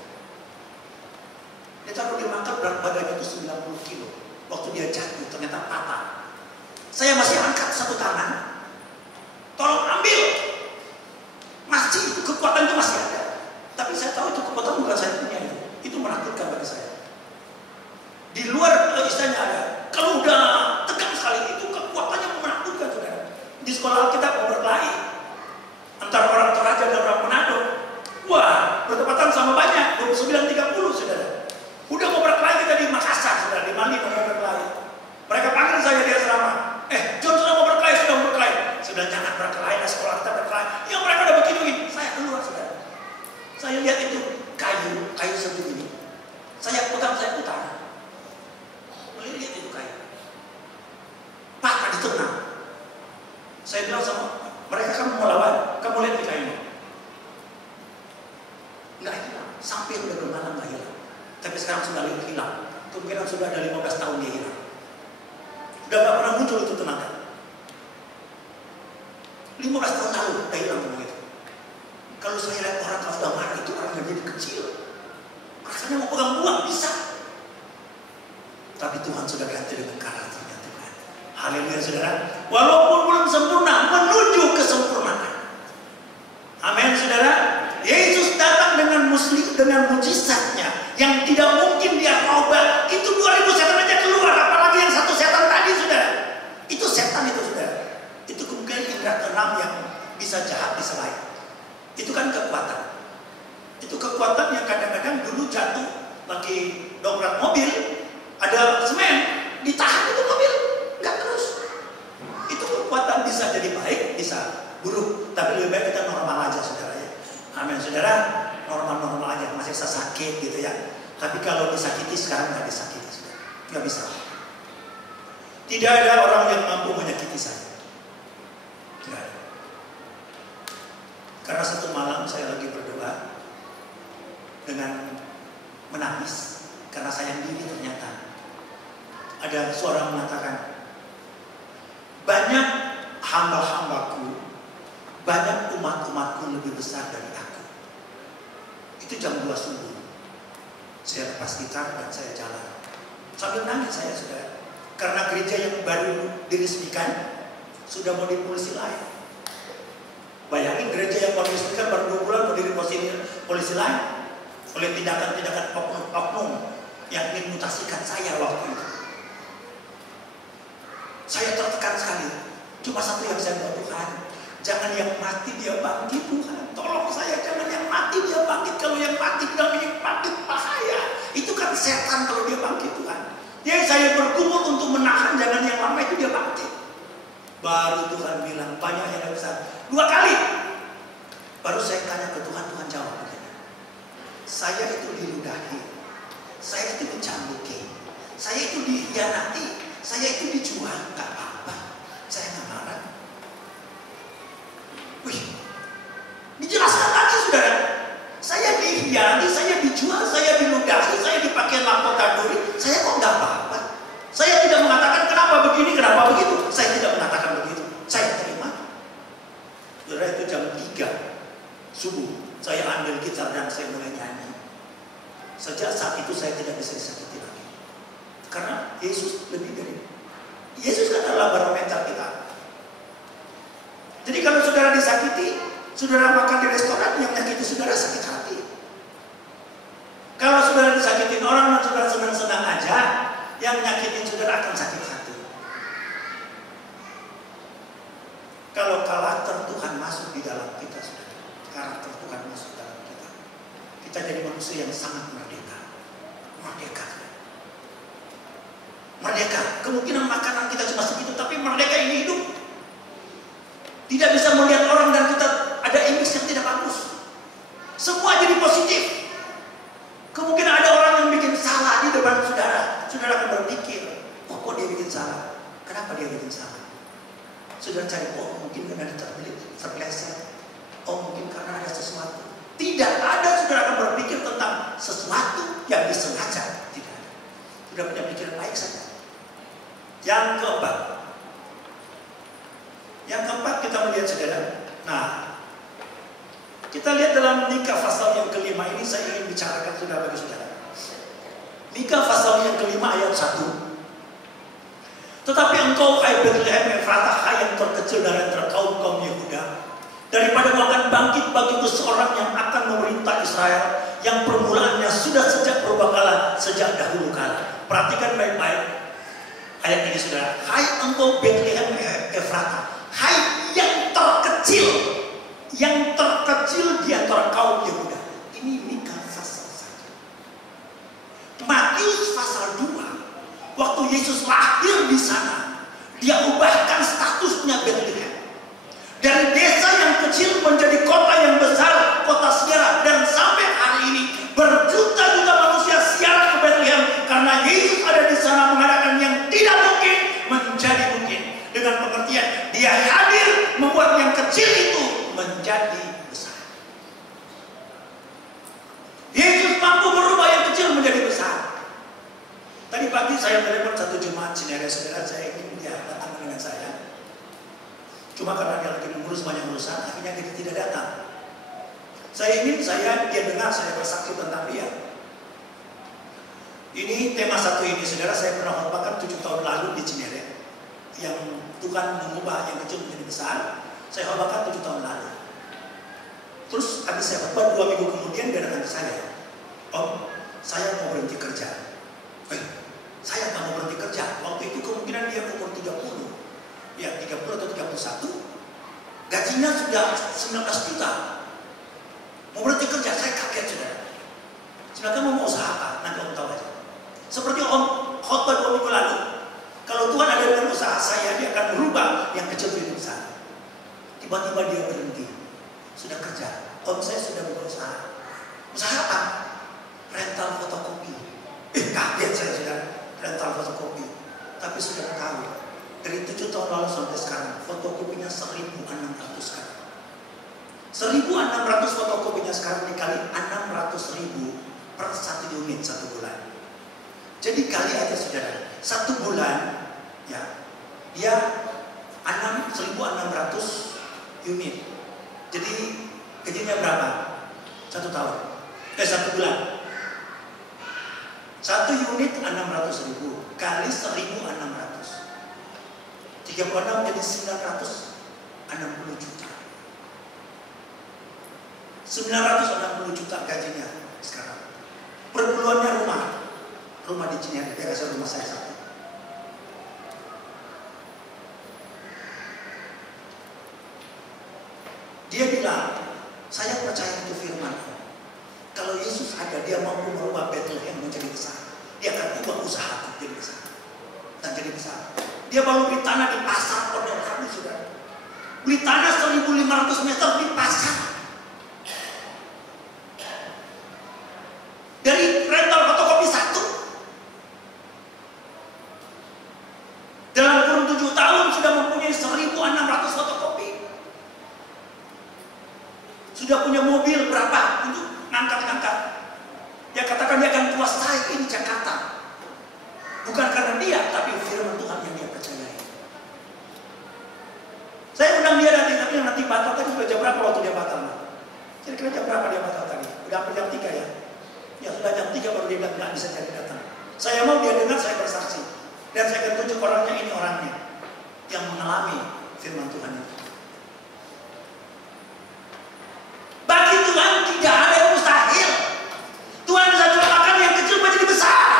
Dia taruh di Makau, berat badannya itu 90 kilo. Waktu dia jatuh ternyata patah. Saya masih angkat satu tangan, tolong ambil. Masih itu kekuatan itu masih ada. Tapi saya tahu itu kekuatan bukan saya punya itu. Itu menakutkan bagi saya. Di luar istilahnya ada. Kalau udah tegang sekali itu kekuatannya menakutkan saudara. Di sekolah kita mau berkelahi antara orang Toraja dan orang Manado. Wah, bertepatan sama banyak 29-30 saudara. Udah mau berkelahi kita di Makassar saudara, di Mali mau berkelahi. Mereka panggil saya di asrama. John sudah mau berkelahi, sudah mau berkelahi. Sudah jangan berkelahi, nah sekolah kita berkelahi. Yang mereka udah begini, saya keluar saudara. Saya lihat itu kayu seperti ini. Saya putar. Melihat itu kayu. Patah di tengah. Saya bilang sama mereka, kamu mau lawan, kamu lihat di kayu. Nggak hilang, sampai udah gembala nggak hilang. Tapi sekarang sudah hilang. Kemungkinan sudah ada 15 tahun dia hilang. Udah nggak pernah muncul itu tenaga. 15 tahun lalu udah hilang begitu. Kalau saya lihat orang kalau sudah marah itu orang jadi kecil. Rasanya mau pegang buah bisa. Tapi Tuhan sudah ganti dengan karakternya Tuhan. Haleluya saudara. Walaupun belum sempurna, menuju kesempurnaan. Amin saudara. Yesus datang dengan mujizatnya yang tidak mungkin dia ubah. Itu 2000 setan aja keluar, apalagi yang satu setan tadi saudara. Itu setan itu saudara. Itu kemungkinan indera keenam yang bisa jahat bisa baik. Itu kan kekuatan. Itu kekuatan yang kadang-kadang dulu jatuh lagi dobrak mobil, ada semen, ditahan itu mobil, nggak terus. Itu kekuatan bisa jadi baik, bisa buruk. Tapi lebih baik kita normal aja saudara ya. Amin saudara, normal-normal aja, masih bisa sakit gitu ya. Tapi kalau disakiti sekarang nggak disakiti saudara, nggak bisa. Tidak ada orang yang mampu menyakiti saya. Tidak ada. Karena satu malam saya lagi berdoa dengan menangis karena sayang diri ternyata. Ada suara mengatakan, banyak hamba-hambaku, banyak umat-umatku lebih besar dari aku. Itu jam 2 subuh. Saya lepas gitar dan saya jalan. Sambil nangis saya saudara. Karena gereja yang baru diresmikan sudah mau dipulisi lain. Bayangin gereja yang polisi kan baru 2 bulan berdiri polisi lain oleh tindakan-tindakan oknum yang ingin mutasikan saya waktu itu. Saya tertekan sekali. Cuma satu yang saya doa, Tuhan, jangan yang mati dia bangkit, Tuhan. Tolong saya, jangan yang mati dia bangkit. Kalau yang mati yang bangkit bahaya. Itu kan setan kalau dia bangkit, Tuhan. Jadi saya bergumul untuk menahan jangan yang lama itu dia bangkit. Baru Tuhan bilang banyak yang besar 2 kali. Baru saya tanya ke Tuhan, Tuhan jawab begini. Saya itu diludahi, saya itu dicambuki, saya itu dikhianati, saya itu dijual, nggak apa-apa, saya nggak marah. Wih, dijelaskan lagi saudara. Saya dikhianati, saya dijual, saya diludahi, saya dipakai mahkota duri, saya kok nggak apa-apa. Saya tidak mengatakan kenapa begini, kenapa begitu. Saya tidak mengatakan begitu. Saya terima. Saudara, itu jam 3 subuh. Saya ambil gitar dan saya mulai nyanyi. Sejak saat itu saya tidak bisa disakiti lagi. Karena Yesus lebih dari. Yesus adalah barometer kita. Jadi kalau saudara disakiti, saudara makan di restoran, yang menyakiti saudara sakit hati. Kalau saudara disakitin orang dan saudara senang-senang aja, yang menyakitin saudara akan sakit hati. Kalau karakter Tuhan masuk di dalam kita, saudara, karakter Tuhan masuk di dalam kita, kita jadi manusia yang sangat merdeka. Merdeka. Merdeka. Kemungkinan makanan kita cuma segitu, tapi merdeka ini hidup. Tidak bisa melihat orang dan kita ada image yang tidak bagus. Semua jadi positif. Kemungkinan ada orang yang bikin salah di depan saudara. Saudara akan berpikir, oh kok dia bikin salah? Kenapa dia bikin salah? Saudara cari, oh mungkin karena dia terpeleset. Oh mungkin karena ada sesuatu. Tidak ada saudara akan berpikir tentang sesuatu yang disengaja. Tidak ada. Sudah punya pikiran baik saja. Yang keempat kita melihat saudara. Nah, kita lihat dalam Mika pasal yang kelima ini, saya ingin bicarakan saudara bagi saudara. Mika pasal yang kelima ayat 1. Tetapi engkau, hai Betlehem Efratah, hai yang terkecil dari antara kaum Yehuda, daripada akan bangkit bagiku seorang yang akan memerintah Israel, yang permulaannya sudah sejak purbakala, sejak dahulu kala. Perhatikan baik-baik ayat ini saudara. Hai engkau Betlehem Efratah, hai yang terkecil di antara kaum Yehuda. Ini Mika pasal 1. Matius pasal 2. Waktu Yesus lahir di sana, dia ubahkan statusnya Bethlehem. Dari desa yang kecil menjadi kota yang besar, kota siara. Dan sampai hari ini berjuta-juta manusia siara ke Bethlehem karena Yesus ada di sana mengadakan yang tidak mungkin menjadi mungkin. Dengan pengertian dia hadir membuat yang kecil itu menjadi besar. Yesus mampu merubah yang kecil menjadi besar. Tadi pagi saya telepon satu jemaat Cinere, saudara, saya ingin dia datang dengan saya. Cuma karena dia lagi mengurus banyak urusan, akhirnya dia tidak datang. Dia dengar saya bersaksi tentang dia. Ini tema satu ini, saudara, saya pernah khotbahkan 7 tahun lalu di Cinere. Yang Tuhan mengubah yang kecil menjadi besar, saya khotbahkan 7 tahun lalu. Terus habis saya khotbah 2 minggu kemudian dia datang ke saya. Om, saya mau berhenti kerja. Saya nggak mau berhenti kerja. Waktu itu kemungkinan dia umur 30. Ya 30 atau 31. Gajinya sudah 19 juta. Mau berhenti kerja, saya kaget saudara. Saudara mau usaha apa? Nanti om tahu aja. Seperti om khotbah 2 minggu lalu. Kalau Tuhan ada dengan usaha saya, dia akan merubah yang kecil menjadi besar. Tiba-tiba dia berhenti. Sudah kerja. Om, saya sudah berusaha. Usaha apa? Rental fotokopi. Kaget saya sudah rental fotokopi. Tapi sudah tahu, dari 7 tahun lalu sampai sekarang, fotokopinya 1.600 kali. 1.600 fotokopinya sekarang dikali 600.000 per 1 unit 1 bulan. Jadi kali aja saudara, 1 bulan ya, dia 1.600 unit. Jadi gajinya berapa? 1 tahun. 1 bulan. 1 unit 600.000 kali 1.600. 36 jadi 960 juta. 960 juta gajinya sekarang. Perpuluhannya rumah di sini ada, dia kasih rumah saya satu. Dia bilang, saya percaya itu firman. Kalau Yesus ada, dia mampu merubah Bethlehem menjadi besar. Dia akan ubah usaha jadi besar dan jadi besar. Dia baru beli tanah di pasar Pondok Labu, saudara. Beli tanah 1.500 meter di pasar. Dari rental fotokopi satu. Dalam kurun 7 tahun sudah mempunyai 1.600 fotokopi. Sudah punya mobil berapa untuk ngangkat-ngangkat. Dia katakan dia akan kuasai ini Jakarta. Bukan karena dia, tapi firman Tuhan yang dia percayai. Saya undang dia nanti batal tadi sudah jam berapa waktu dia batal? Kira-kira jam berapa dia batal tadi? Udah hampir jam 3 ya? Ya sudah jam 3 baru dia bilang nggak bisa jadi datang. Saya mau dia dengar, saya bersaksi. Dan saya akan tunjuk orangnya, ini orangnya yang mengalami firman Tuhan itu. Bagi Tuhan tidak ada yang mustahil. Tuhan bisa jadikan yang kecil menjadi besar.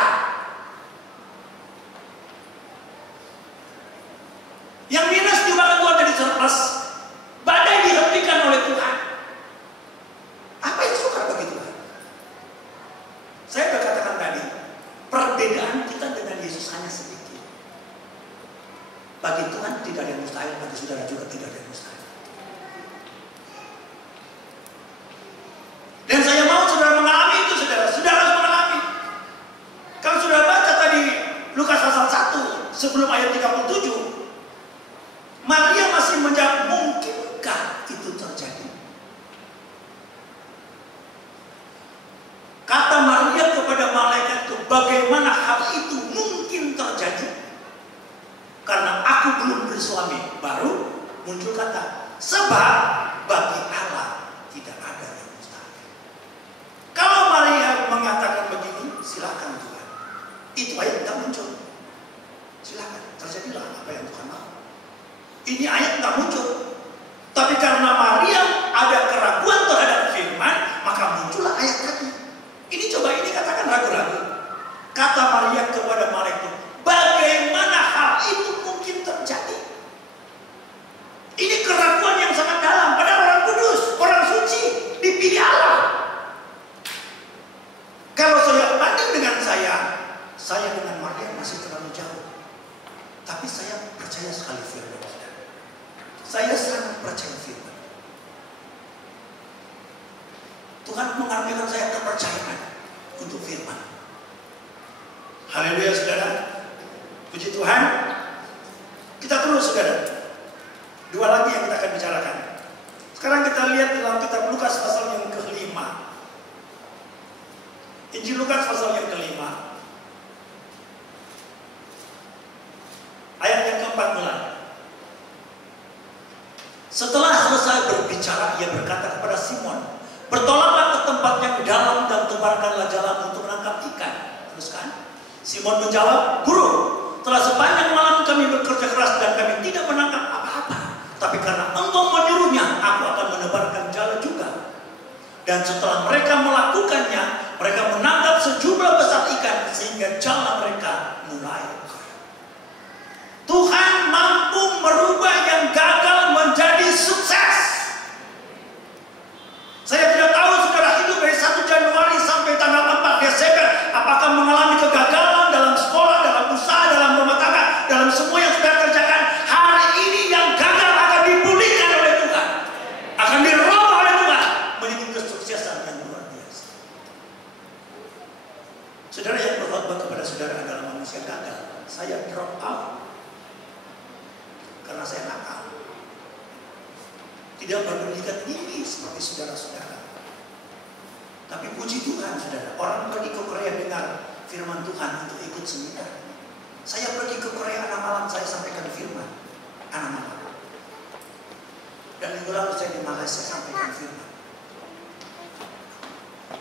Yang minus diubahkan Tuhan jadi surplus. Badai dihentikan oleh Tuhan. Apa yang sukar bagi Tuhan? Saya sudah katakan tadi, perbedaan kita dengan Yesus hanya sedikit. Bagi Tuhan tidak ada yang mustahil, bagi saudara juga tidak ada yang mustahil. Dan saya mau saudara mengalami itu, saudara. Saudara harus mengalami. Kalau saudara baca tadi Lukas pasal 1 sebelum ayat 37, Maria masih menjawab, mungkinkah itu terjadi? Kata Maria kepada malaikat itu, bagaimana hal itu mungkin terjadi? Karena aku belum bersuami. Baru muncul kata, sebab bagi Allah tidak ada yang mustahil. Kalau Maria mengatakan begini, silakan Tuhan. Itu ayat tidak muncul. Silakan, terjadilah apa yang Tuhan mau. Ini ayat tidak muncul. Tapi karena Maria ada keraguan terhadap firman, maka muncullah ayat tadi. Ini coba ini katakan ragu-ragu. Kata Maria kepada malaikat, bagaimana hal itu mungkin terjadi? Ini keraguan yang sangat dalam. Padahal orang kudus, orang suci, dipilih Allah. Kalau saya banding dengan saya dengan Maria masih terlalu jauh. Tapi saya percaya sekali firman. Saya sangat percaya firman. Tuhan mengaruniakan saya kepercayaan untuk firman. Haleluya saudara. Puji Tuhan. Kita terus saudara. 2 lagi yang kita akan bicarakan. Sekarang kita lihat dalam kitab Lukas pasal yang ke-5. Injil Lukas pasal yang ke-5. Ayat yang ke-14. Setelah selesai berbicara, ia berkata kepada Simon, bertolaklah ke tempat yang dalam dan tebarkanlah jalan untuk menangkap ikan. Teruskan. Simon menjawab, Guru, telah sepanjang malam kami bekerja keras dan kami tidak menangkap apa-apa. Tapi karena Engkau menyuruhnya, aku akan menebarkan jala juga. Dan setelah mereka melakukannya, mereka menangkap sejumlah besar ikan sehingga jala mereka mulai. Tuhan mampu merubah yang gagal menjadi sukses. Saya tidak tahu saudara hidup dari 1 Januari sampai tanggal 4 Desember apakah mengalami kegagalan dalam sekolah, dalam usaha, dalam rumah tangga, dalam semua yang saudara kerjakan. Hari ini yang gagal akan dipulihkan oleh Tuhan, akan dirubah oleh Tuhan menjadi kesuksesan yang luar biasa. Saudara yang berkhotbah kepada saudara adalah manusia gagal. Saya drop out karena saya nakal. Tidak berpendidikan tinggi seperti saudara-saudara. Tapi puji Tuhan saudara, orang pergi ke Korea dengar firman Tuhan untuk ikut seminar. Saya pergi ke Korea anak malam, saya sampaikan firman anak malam. Dan minggu lalu saya di Malaysia sampaikan firman.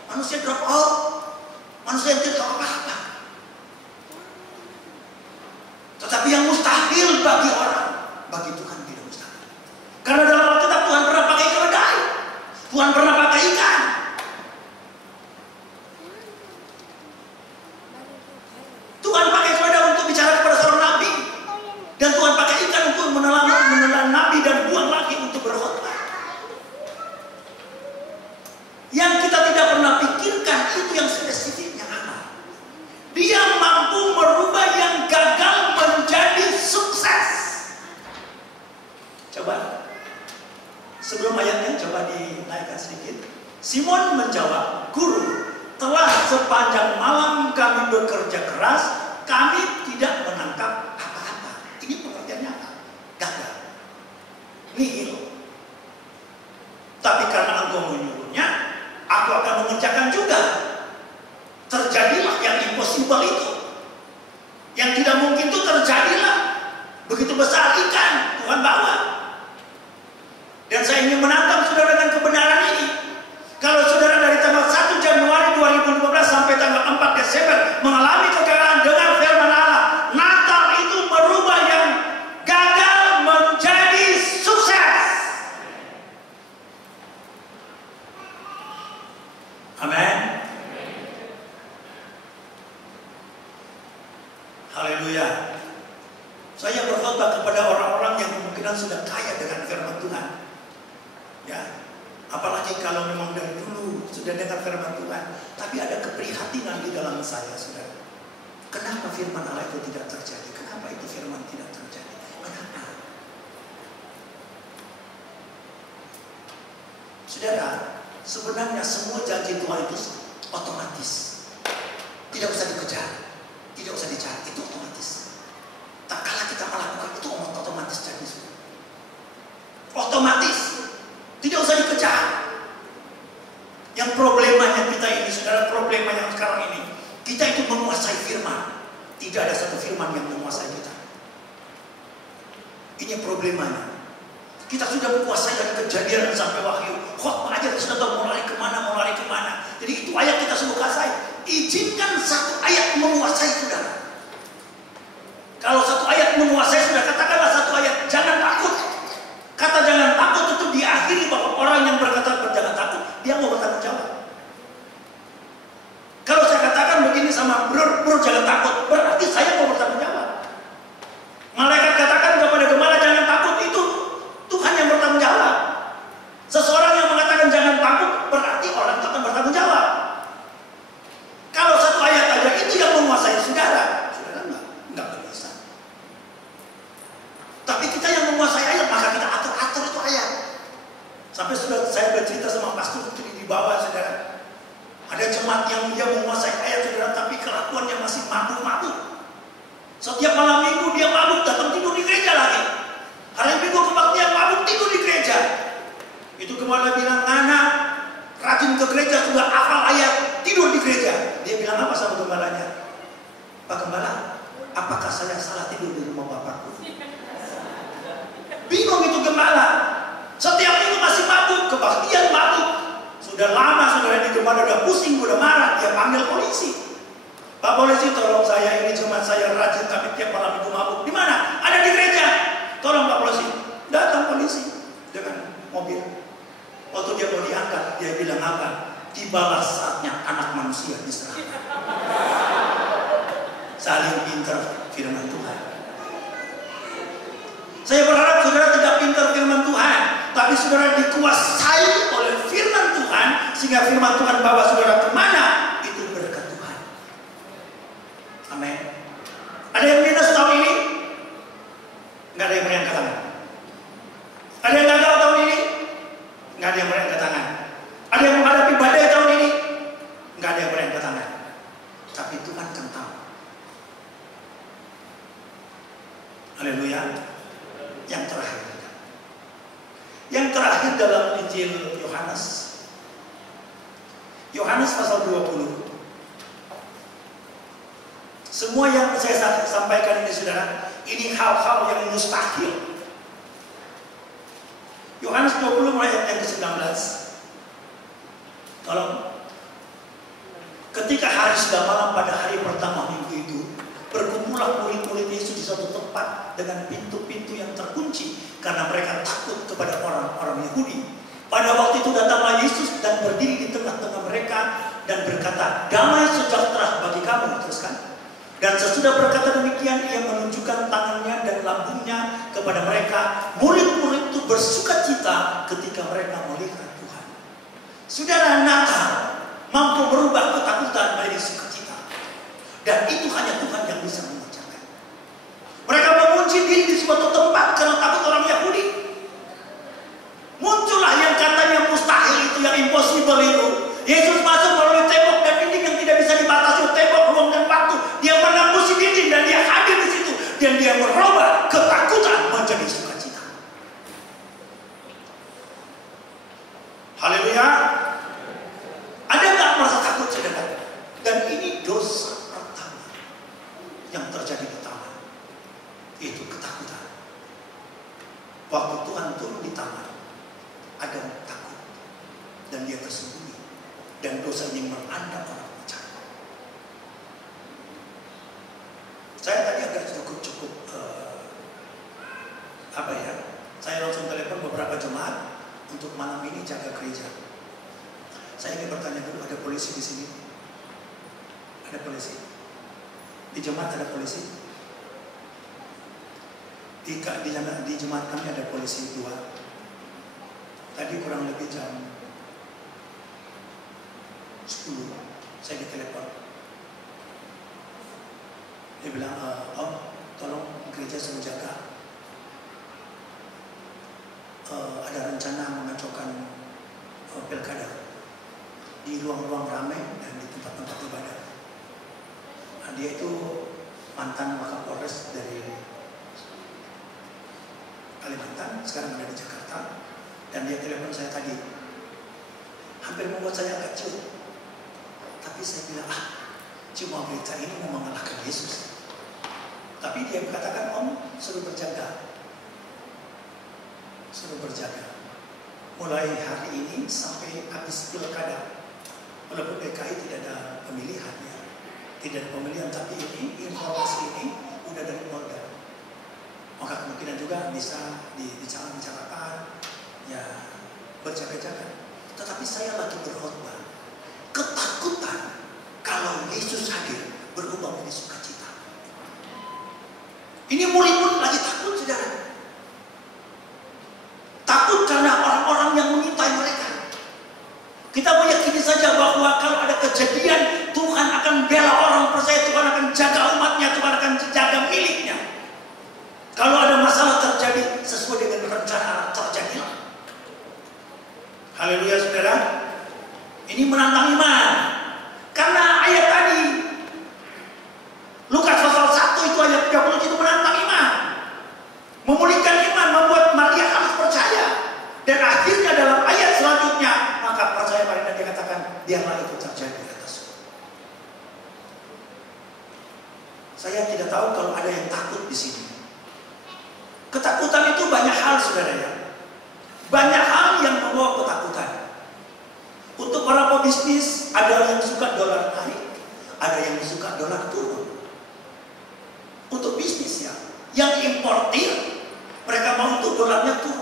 Manusia drop out, manusia yang tidak tahu apa-apa. Tetapi yang mustahil bagi orang, bagi Tuhan tidak mustahil. Karena dalam Alkitab Tuhan pernah pakai keledai, Tuhan pernah pakai ikan. Simon menjawab, "Guru, telah sepanjang malam kami bekerja keras, kami tidak menangkap apa-apa." Ini pengertiannya apa? Gagal. Nihil. Tapi karena Engkau menyuruhnya, aku akan mengerjakan juga. Terjadilah yang impossible itu. Yang tidak mungkin itu terjadilah. Begitu besar ikan Tuhan bawa. Dan saya ingin menantang saudara dengan kebenaran ini. Kalau saudara dari tanggal 1 Januari 2015 sampai tanggal 4 Desember mengalami kegagalan dengan firman Allah, Natal itu merubah yang gagal menjadi sukses. Amin. Haleluya. Saya berkhotbah kepada orang-orang yang kemungkinan sudah kaya dengan firman Tuhan. Ya, apalagi kalau memang dari dulu sudah dengar firman Tuhan, tapi ada keprihatinan di dalam saya, saudara. Kenapa firman Allah itu tidak terjadi? Kenapa itu firman tidak terjadi? Kenapa? Saudara, sebenarnya semua janji Tuhan itu otomatis. Tidak usah dikejar, tidak usah dicari, itu otomatis. Tak kalah kita melakukan itu otomatis jadi, saudara. Otomatis. Tidak usah dikejar. Yang problemanya kita ini, saudara, problema yang sekarang ini, kita itu menguasai firman. Tidak ada satu firman yang menguasai kita. Ini problemanya. Kita sudah menguasai dari Kejadian sampai Wahyu. Khotbah aja kita sudah tahu mau lari kemana. Jadi itu ayat kita sudah kuasai. Izinkan satu ayat menguasai saudara. Kalau satu ayat menguasai saudara, katakanlah satu ayat, jangan takut. Kata jangan takut itu diakhiri bahwa orang yang berkata jangan takut, dia mau bertanggung jawab. Kalau saya katakan begini sama bro jangan takut, berarti saya mau bertanggung jawab. Malaikat katakan kepada gembala jangan takut, itu Tuhan yang bertanggung jawab. Seseorang yang mengatakan jangan takut, berarti orang itu akan bertanggung jawab. Kalau satu ayat aja itu yang menguasai saudara enggak bisa. Tapi kita yang menguasai ayat, maka kita atur itu ayat. Sampai sudah saya bercerita sama pastor itu di bawah, saudara. Ada jemaat yang dia menguasai ayat, saudara, tapi kelakuannya masih mabuk-mabuk. Setiap malam minggu dia mabuk, datang tidur di gereja lagi. Hari minggu kebaktian mabuk, tidur di gereja. Itu gembala bilang, anak rajin ke gereja, sudah hafal ayat, tidur di gereja. Dia bilang apa sama gembalanya? Pak Gembala, apakah saya salah tidur di rumah bapakku? Bingung itu gembala. Setiap minggu masih mabuk, kebaktian mabuk. Sudah lama saudara di gembala udah pusing, udah marah, dia panggil polisi. Pak polisi, tolong saya, ini cuma saya rajin tapi tiap malam minggu mabuk. Di mana? Ada di gereja. Tolong Pak polisi. Datang polisi dengan mobil. Waktu dia mau diangkat, dia bilang apa? Tibalah saatnya anak manusia diserahkan. Saling pintar firman Tuhan. Saya berharap saudara tidak pintar firman Tuhan, tapi saudara dikuasai oleh firman Tuhan, sehingga firman Tuhan bawa saudara kemana, itu berkat Tuhan. Amin. Ada yang minus tahun ini? Nggak ada yang berangkat tangan. Ada yang gagal tahun ini? Nggak ada yang berangkat tangan. Ada yang menghadapi badai tahun ini? Nggak ada yang berangkat tangan. Tapi Tuhan kan tahu. Haleluya. Yang terakhir dalam Injil Yohanes. Yohanes pasal 20. Semua yang saya sampaikan ini saudara, ini hal-hal yang mustahil. Yohanes 20 mulai ayat yang ke-19. Tolong. Ketika hari sudah malam pada hari pertama minggu itu, berkumpullah murid-murid Yesus di suatu tempat dengan pintu-pintu yang terkunci karena mereka takut kepada orang-orang Yahudi. Pada waktu itu datanglah Yesus dan berdiri di tengah-tengah mereka dan berkata, "Damai sejahtera bagi kamu." Teruskan. Dan sesudah berkata demikian, ia menunjukkan tangannya dan lambungnya kepada mereka. Murid-murid itu bersukacita ketika mereka melihat Tuhan. Saudara, Natal mampu berubah ketakutan menjadi sukacita. Dan itu hanya Tuhan yang bisa mengerjakan. Mereka mengunci diri di suatu tempat karena takut orang Yahudi. Muncullah yang katanya mustahil itu, yang impossible itu. dan dia merubah ketakutan menjadi sukacita. Haleluya. Ada nggak merasa takut, saudara? Dan ini dosa pertama yang terjadi di taman, yaitu ketakutan. Waktu Tuhan turun di taman, Adam takut dan dia tersembunyi, dan dosa ini melanda orang percaya. Saya tadi agak cukup saya langsung telepon beberapa jemaat untuk malam ini jaga gereja. Saya ingin bertanya dulu, ada polisi di sini? Ada polisi? Di jemaat ada polisi? Di jemaat kami ada polisi 2. Tadi kurang lebih jam 10 saya ditelepon. Dia bilang, Om, tolong gereja suruh jaga. Ada rencana mengacaukan pilkada di ruang-ruang ramai dan di tempat-tempat ibadah. Nah, dia itu mantan Wakapolres dari Kalimantan, sekarang ada di Jakarta, dan dia telepon saya tadi. Hampir membuat saya agak ciut. Tapi saya bilang, cuma berita ini mau mengalahkan Yesus. Tapi dia berkatakan, Om, suruh berjaga. Suruh berjaga. Mulai hari ini sampai habis pilkada. Walaupun DKI tidak ada pemilihan, ya. Tidak ada pemilihan, tapi ini, informasi ini udah dari Polda. Maka kemungkinan juga bisa dibicarakan, ya, berjaga-jaga. Tetapi saya lagi berkhotbah. Ketakutan kalau Yesus hadir berubah menjadi sukacita. Ini murid pun lagi takut, saudara. Takut karena orang-orang yang mengintai mereka. Kita meyakini saja bahwa kalau ada kejadian, Tuhan akan bela orang percaya, Tuhan akan jaga umatnya, Tuhan akan jaga miliknya. Kalau ada masalah terjadi sesuai dengan rencana, terjadilah. Haleluya, saudara. Ini menantang iman. Karena ayat tadi, Lukas pasal 1 itu ayat 30 itu menantang iman. Memulihkan iman, membuat Maria harus percaya. Dan akhirnya dalam ayat selanjutnya, maka percaya pada dia katakan, biarlah itu terjadi atasku. Saya tidak tahu kalau ada yang takut di sini. Ketakutan itu banyak hal, saudara, ya. Banyak hal yang membawa ketakutan. Untuk para pebisnis, ada yang suka dolar naik, ada yang suka dolar turun. Untuk bisnis, ya, yang importir, mereka mau untuk dolarnya turun.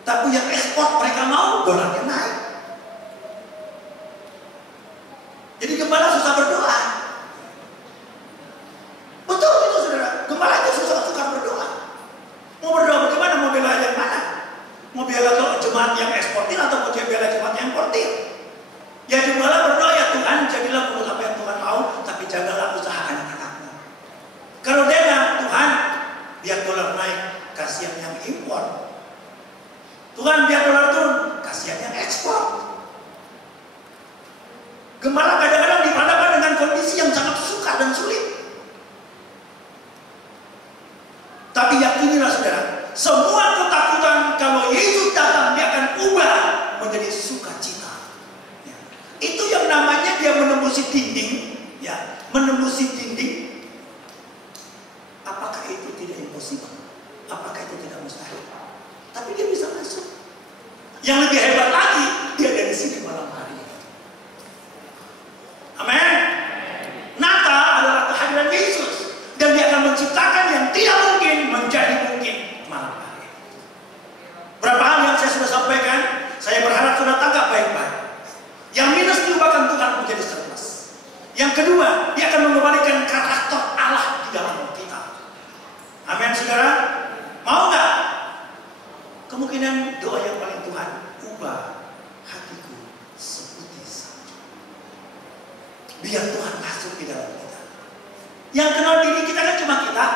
Tapi yang ekspor, mereka mau dolarnya naik. Jadi gembala susah berdoa. Betul itu, saudara. Gembala itu susah berdoa. Mau berdoa bagaimana? Mau bela yang mana? Mau bela jemaat yang eksportir atau mau bela jemaat yang importir? Ya gembala berdoa, ya Tuhan, jadilah menurut apa yang Tuhan mau, tapi jagalah usaha anak-anakmu. Kalau dia bilang, Tuhan, biar dolar naik, kasihan yang impor. Tuhan, biar dolar turun, kasihan yang ekspor. Gembala kadang-kadang dihadapkan dengan kondisi yang sangat sukar dan sulit. Tapi yakinilah, saudara, semua ketakutan kalau Yesus datang, dia akan ubah menjadi sukacita. Ya. Itu yang namanya dia menembusi dinding, ya, menembusi dinding. Apakah itu tidak impossible? Apakah itu tidak mustahil? Tapi dia bisa masuk. Yang lebih hebat lagi, dia dari sini malam hari. Amin. Natal adalah kehadiran Yesus, dan dia akan menciptakan yang tidak mungkin menjadi mungkin malam hari. Berapa hal yang saya sudah sampaikan, saya berharap sudah tangkap baik-baik. Yang minus diubahkan Tuhan menjadi surplus. Yang kedua, dia akan mengembalikan karakter Allah di dalam kita. Amin, saudara. Mau nggak? Kemungkinan doa yang paling Tuhan, ubah hatiku seputih salju. Biar Tuhan masuk di dalam kita. Yang kenal diri kita kan cuma kita.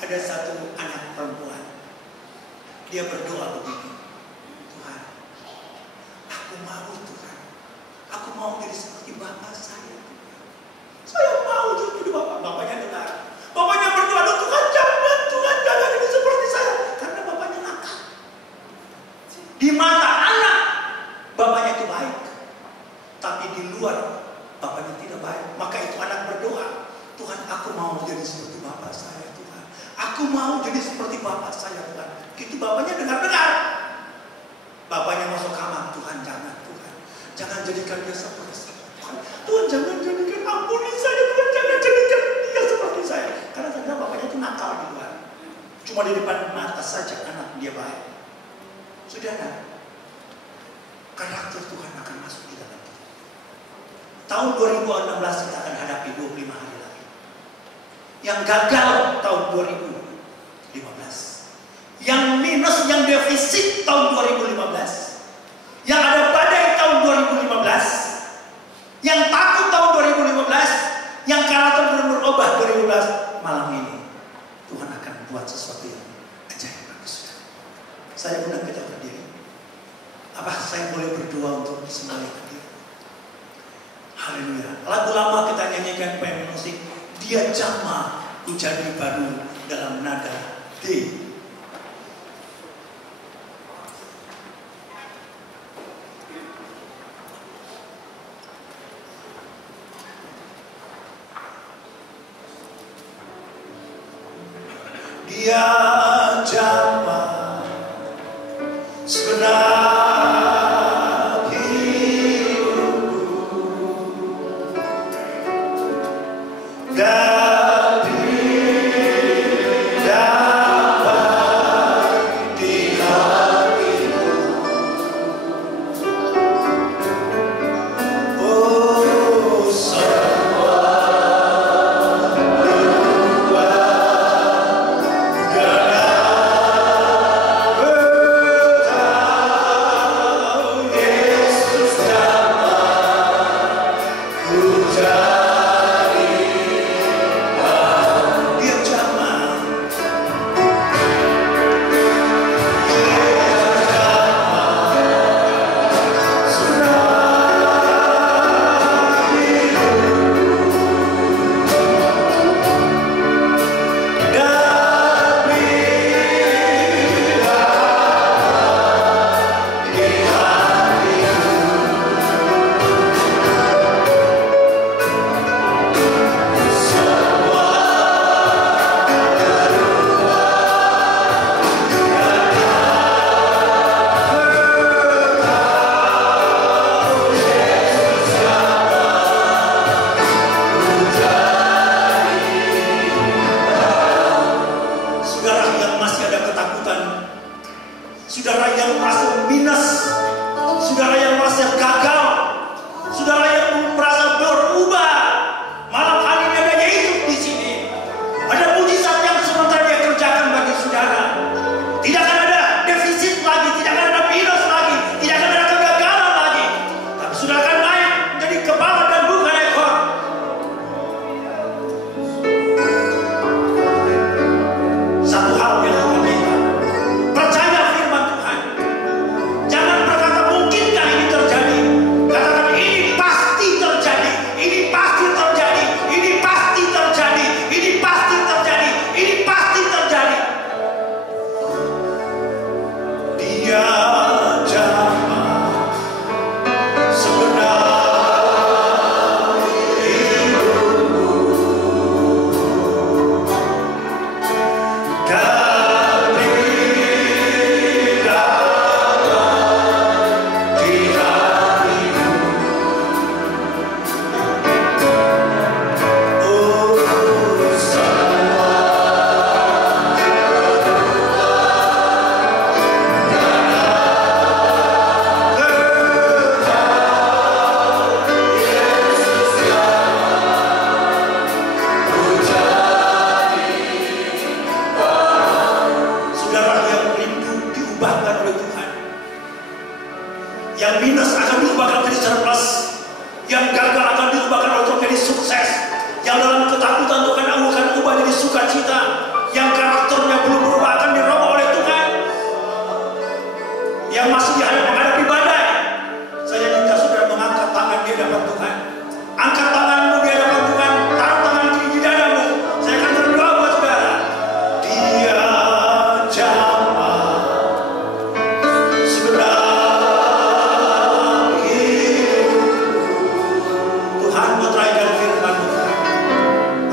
Ada satu anak perempuan, dia berdoa begini, Tuhan, aku mau, Tuhan, aku mau jadi seperti bapak saya. Saya mau jadi bapak aku mau jadi seperti bapak saya Tuhan. Aku mau jadi seperti bapak saya Tuhan. Gitu bapaknya dengar-dengar. Bapaknya masuk kamar, Tuhan jangan Tuhan. Jangan jadikan dia seperti saya Tuhan. Tuhan jangan jadikan, ampuni saya Tuhan. Jangan jadikan dia seperti saya. Karena ternyata bapaknya itu nakal di luar. Cuma di depan mata saja anak dia baik. Saudara, karakter Tuhan akan masuk di dalam kita. Tahun 2016 kita akan hadapi 25 hari lagi. Yang gagal tahun 2015. Yang minus, yang defisit tahun 2015. Yang ada badai tahun 2015. Yang takut tahun 2015. Yang karakter berubah 2015. Malam ini Tuhan akan buat sesuatu yang ajaib bagus. Saya undang kita berdiri. Apa saya boleh berdoa untuk semuanya hadir? Haleluya. Lagu lama kita nyanyikan pemain musik. Dia jama ku jadi baru dalam nada D. Dia jama segenap hidupku dan dapat di hatiku. Oh, semua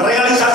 realisasi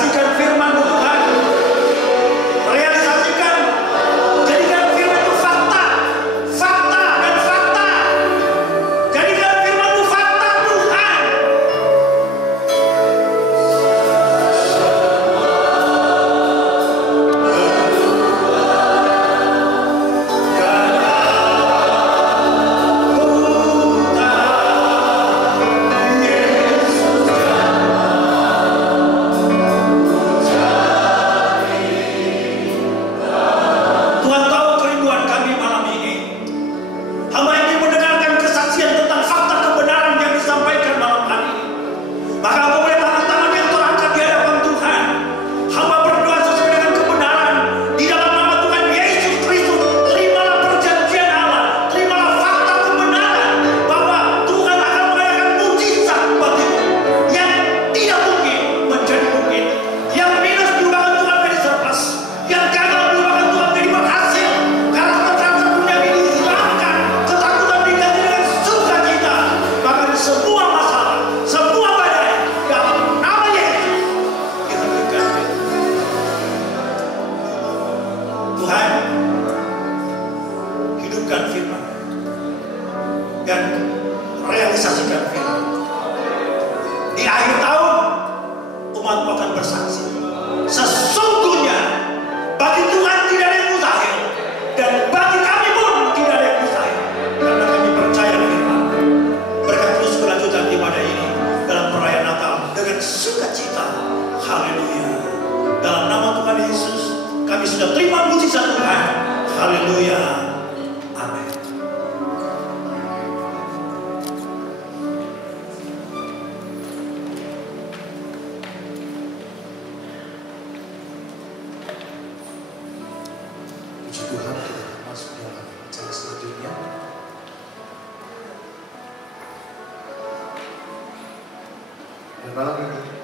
sukacita. Haleluya. Dalam nama Tuhan Yesus, kami sudah terima mujizat Tuhan. Haleluya. Amin. Puji Tuhan, kita akan masuk dalam acara selanjutnya. Dan malam ini